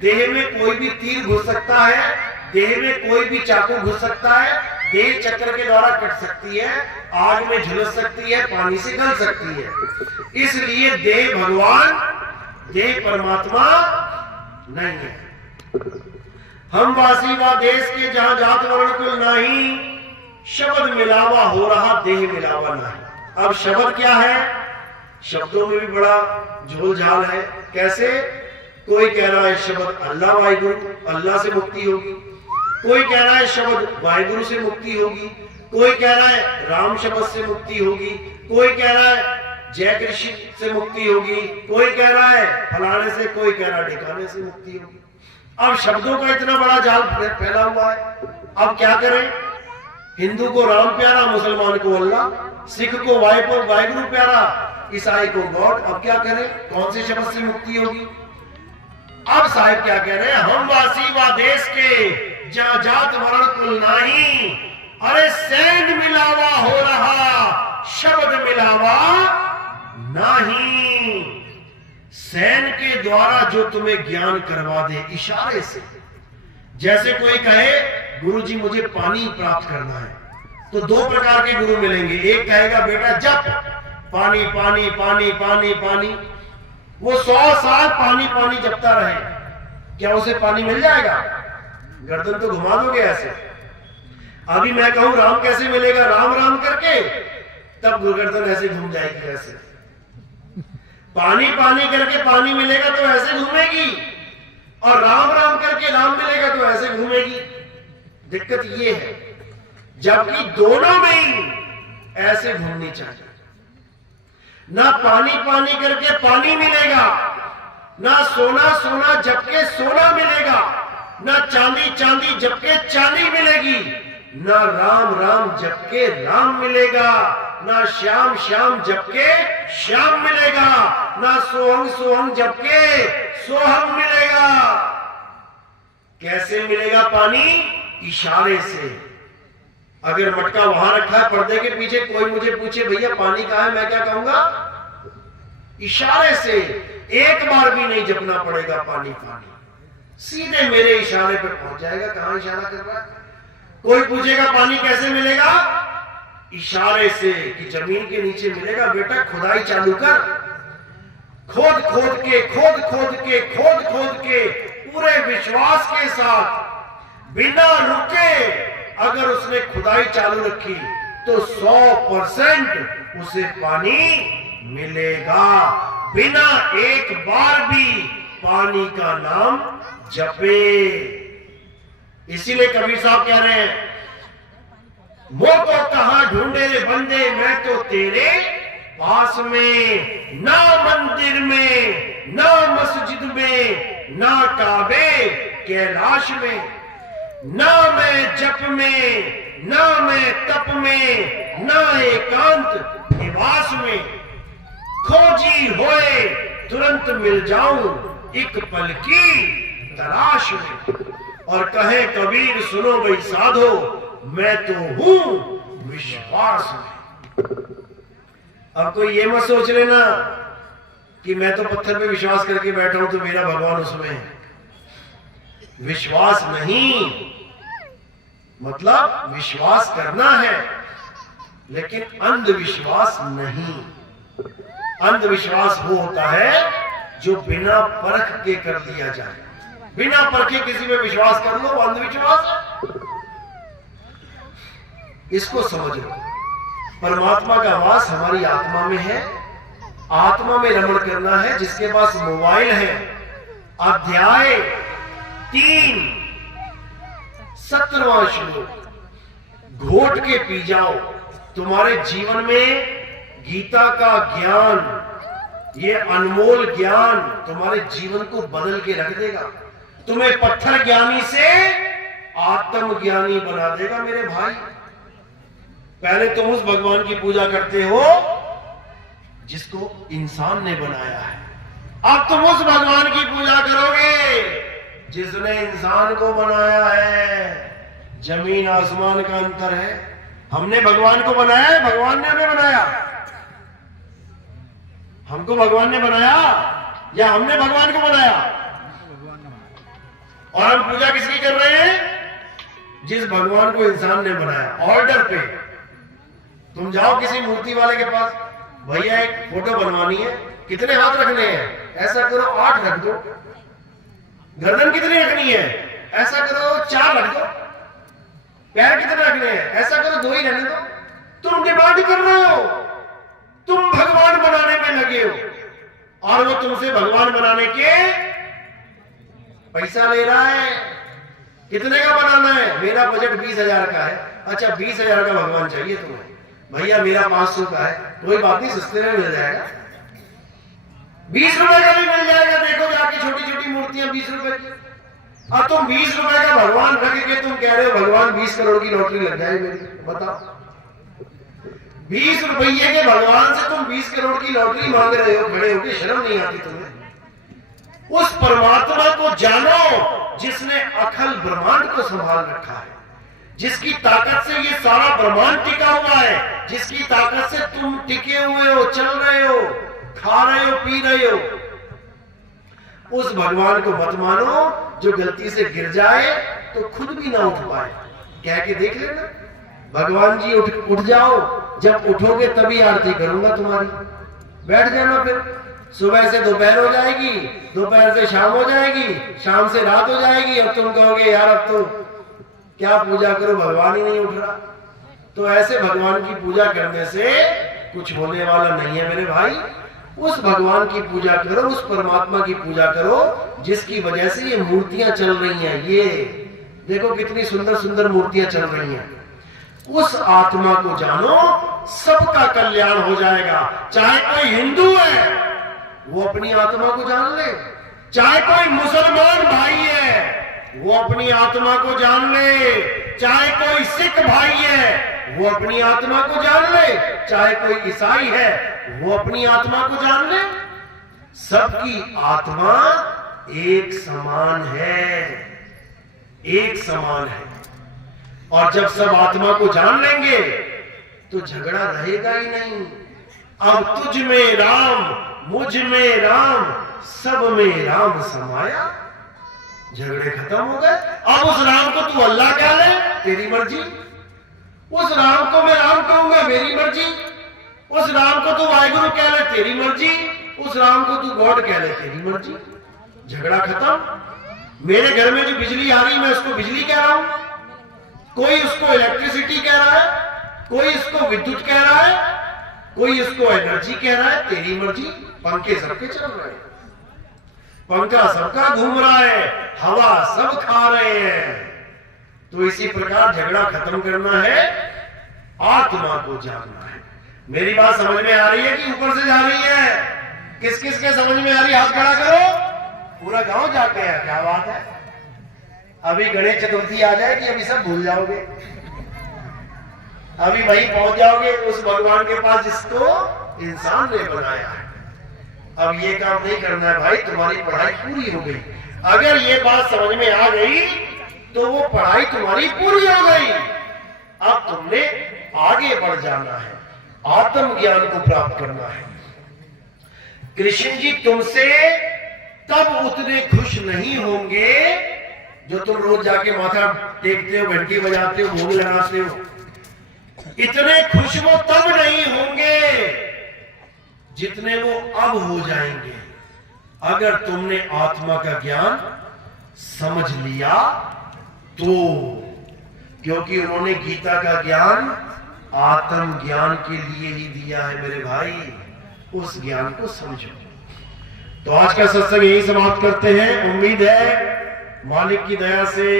देह में कोई भी तीर घुस सकता है, देह में कोई भी चाकू घुस सकता है, देह चक्र के द्वारा कट सकती है, आग में झुलस सकती है, पानी से गल सकती है। इसलिए देह भगवान, देह परमात्मा नहीं है। हम वासी व देश के जहां जात वर्ण कुल नहीं, शब्द मिलावा हो रहा, देह मिलावा नहीं। अब शब्द क्या है? शब्दों में भी बड़ा झोल झाल है। कैसे? कोई कह रहा है शब्द अल्लाह वाहिगुरु, अल्लाह से मुक्ति होगी। कोई कह रहा है शब्द वाहिगुरु से मुक्ति होगी। कोई कह रहा है राम शब्द से मुक्ति होगी। कोई कह रहा है जय कृष्ण से मुक्ति होगी। कोई कह रहा है फलाने से, कोई कह रहा है ढिकाने से मुक्ति होगी। अब शब्दों का इतना बड़ा जाल फैला हुआ है। अब क्या करें? हिंदू को राम प्यारा, मुसलमान को अल्लाह, सिख को वाहिगुरु प्यारा, ईसाई को गॉड। अब क्या करें? कौन से शब्द से मुक्ति होगी? अब साहिब क्या कह रहे हैं? हम वासी व देश के जा जात वर्ण कुल नाही, अरे सैन मिलावा हो रहा, शब्द मिलावा नहीं। सैन के द्वारा जो तुम्हें ज्ञान करवा दे इशारे से। जैसे कोई कहे गुरुजी मुझे पानी प्राप्त करना है, तो दो प्रकार के गुरु मिलेंगे। एक कहेगा बेटा जप, पानी पानी पानी पानी पानी, वो 100 साल पानी पानी जपता रहे, क्या उसे पानी मिल जाएगा? गर्दन तो घुमा दोगे ऐसे। अभी मैं कहूं राम कैसे मिलेगा? राम राम करके, तब गर्दन ऐसे घूम जाएगी ऐसे। पानी पानी करके पानी मिलेगा तो ऐसे घूमेगी, और राम राम करके राम मिलेगा तो ऐसे घूमेगी। दिक्कत ये है, जबकि दोनों में ही ऐसे घूमनी चाहिए। ना पानी पानी करके पानी मिलेगा, ना सोना सोना जबके सोना मिलेगा, ना चांदी चांदी जबके चांदी मिलेगी, ना राम राम जबके राम मिलेगा, ना श्याम श्याम जबके श्याम मिलेगा, ना सोहंग सोहंग जबके सोहंग मिलेगा। कैसे मिलेगा पानी? इशारे से। अगर मटका वहां रखा है पर्दे के पीछे, कोई मुझे पूछे भैया पानी कहां है, मैं क्या कहूंगा? इशारे से। एक बार भी नहीं जपना पड़ेगा पानी पानी, सीधे मेरे इशारे पर पहुंच जाएगा। कहां इशारा कर रहा है? कोई पूछेगा पानी कैसे मिलेगा? इशारे से कि जमीन के नीचे मिलेगा। बेटा खुदाई चालू कर, खोद खोद के खोद खोद के खोद खोद के पूरे विश्वास के साथ बिना रुके अगर उसने खुदाई चालू रखी तो 100% उसे पानी मिलेगा, बिना एक बार भी पानी का नाम जपे। इसीलिए कबीर साहब कह रहे हैं, वो तो कहां ढूंढे रे बंदे, मैं तो तेरे पास में, ना मंदिर में, ना मस्जिद में, ना काबे कैलाश में, ना मैं जप में, ना मैं तप में, ना एकांत निवास में, खोजी होए तुरंत मिल जाऊं एक पल की तलाश में। और कहे कबीर सुनो भाई साधो, मैं तो हूं विश्वास में। अब कोई ये मत सोच लेना कि मैं तो पत्थर पे विश्वास करके बैठा हूं तो मेरा भगवान उसमें है। विश्वास नहीं, मतलब विश्वास करना है लेकिन अंधविश्वास नहीं। अंधविश्वास वो होता है जो बिना परख के कर दिया जाए। बिना परखे किसी में विश्वास कर लो, वो अंधविश्वास है। इसको समझ लो, परमात्मा का वास हमारी आत्मा में है। आत्मा में रमण करना है। जिसके पास मोबाइल है, अध्याय 3 17वां श्लोक घोट के पी जाओ। तुम्हारे जीवन में गीता का ज्ञान, ये अनमोल ज्ञान तुम्हारे जीवन को बदल के रख देगा। तुम्हें पत्थर ज्ञानी से आत्म ज्ञानी बना देगा। मेरे भाई, पहले तुम उस भगवान की पूजा करते हो जिसको इंसान ने बनाया है। अब तुम उस भगवान की पूजा करोगे जिसने इंसान को बनाया है। जमीन आसमान का अंतर है। हमने भगवान को बनाया है, भगवान ने हमें बनाया। हमको भगवान ने बनाया या हमने भगवान को बनाया? और हम पूजा किसकी कर रहे हैं? जिस भगवान को इंसान ने बनाया। ऑर्डर पे तुम जाओ किसी मूर्ति वाले के पास, भैया एक फोटो बनवानी है, कितने हाथ रखने हैं? ऐसा करो 8 रख दो। गर्दन कितनी रखनी है? ऐसा करो 4 रख दो। पैर कितने रखने हैं? ऐसा करो, 2 ही रहने दो। तुम डिमांड कर रहे हो, तुम भगवान बनाने में लगे हो और वो तुमसे भगवान बनाने के पैसा ले रहा है। कितने का बनाना है? मेरा बजट 20,000 का है। अच्छा 20,000 का भगवान चाहिए तुम्हें? भैया मेरा 500 का है। कोई बात नहीं, सस्ते में मिल जाएगा, 20 रुपए का भी मिल जाएगा। देखो जाके छोटी छोटी मूर्तियां 20 रुपए की। और तुम 20 रुपए का भगवान रख के तुम कह रहे हो भगवान 20 करोड़ की लॉटरी लग जाए मेरी। बताओ, 20 रुपये के भगवान से तुम 20 करोड़ की लॉटरी मांग रहे हो खड़े होकर। शर्म नहीं आती तुम्हें? उस परमात्मा को जानो जिसने अखिल ब्रह्मांड को संभाल रखा है, जिसकी ताकत से ये सारा ब्रह्मांड टिका हुआ है, जिसकी ताकत से तुम टिके हुए हो, चल रहे हो, खा रहे हो, पी रहे हो। उस भगवान को मत मानो जो गलती से गिर जाए तो खुद भी ना उठ पाए। कह के देख लेना, भगवान जी उठ जाओ, जब उठोगे तभी आरती करूंगा तुम्हारी। बैठ जाना, फिर सुबह से दोपहर हो जाएगी, दोपहर से शाम हो जाएगी, शाम से रात हो जाएगी, अब तुम कहोगे यार अब तो क्या पूजा करो, भगवान ही नहीं उठ रहा। तो ऐसे भगवान की पूजा करने से कुछ होने वाला नहीं है मेरे भाई। उस भगवान की पूजा करो, उस परमात्मा की पूजा करो जिसकी वजह से ये मूर्तियां चल रही हैं। ये देखो कितनी सुंदर सुंदर मूर्तियां चल रही हैं। उस आत्मा को जानो, सबका कल्याण हो जाएगा। चाहे कोई हिंदू है वो अपनी आत्मा को जान ले, चाहे कोई मुसलमान भाई है वो अपनी आत्मा को जान ले, चाहे कोई सिख भाई है वो अपनी आत्मा को जान ले, चाहे कोई ईसाई है वो अपनी आत्मा को जान ले। सबकी आत्मा एक समान है, एक समान है। और जब सब आत्मा को जान लेंगे तो झगड़ा रहेगा ही नहीं। अब तुझ में राम, मुझ में राम, सब में राम समाया, झगड़े खत्म हो गए। अब उस राम को तू अल्लाह कह ले, तेरी मर्जी। उस राम को मैं राम कहूंगा, मेरी मर्जी। उस राम को तू वाहिगुरु कह ले, तेरी मर्जी। उस राम को तू गॉड कह ले, तेरी मर्जी। झगड़ा खत्म। मेरे घर में जो बिजली आ रही मैं उसको बिजली कह रहा हूं, कोई उसको इलेक्ट्रिसिटी कह रहा है, कोई इसको विद्युत कह रहा है, कोई इसको एनर्जी कह रहा है, तेरी मर्जी। पंखे सबके चल रहे हैं, पंखा सबका घूम रहा है, हवा सब खा रहे हैं। तो इसी प्रकार झगड़ा खत्म करना है, आत्मा को जानना है। मेरी बात समझ में आ रही है कि ऊपर से जा रही है? किस किस के समझ में आ रही है? हाथ खड़ा करो। पूरा गांव जाके है, क्या बात है। अभी गणेश चतुर्थी आ जाएगी, अभी सब भूल जाओगे, अभी वहीं पहुंच जाओगे उस भगवान के पास जिसको इंसान ने बनाया है। अब ये काम नहीं करना है भाई, तुम्हारी पढ़ाई पूरी हो गई। अगर ये बात समझ में आ गई तो वो पढ़ाई तुम्हारी पूरी हो गई। अब तुमने आगे बढ़ जाना है, आत्म ज्ञान को प्राप्त करना है। कृष्ण जी तुमसे तब उतने खुश नहीं होंगे जो तुम रोज जाके माथा टेकते हो, घंटी बजाते हो, भोग लगाते हो। इतने खुश वो तब नहीं होंगे जितने वो अब हो जाएंगे अगर तुमने आत्मा का ज्ञान समझ लिया तो। क्योंकि उन्होंने गीता का ज्ञान आत्म ज्ञान के लिए ही दिया है मेरे भाई। उस ज्ञान को समझो। तो आज का सत्संग यही समाप्त करते हैं। उम्मीद है मालिक की दया से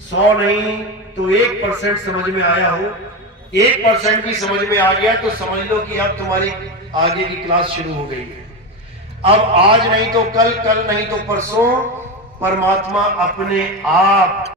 100 नहीं तो 1% समझ में आया हो। 1% भी समझ में आ गया तो समझ लो कि अब तुम्हारी आगे की क्लास शुरू हो गई है। अब आज नहीं तो कल, कल नहीं तो परसों परमात्मा अपने आप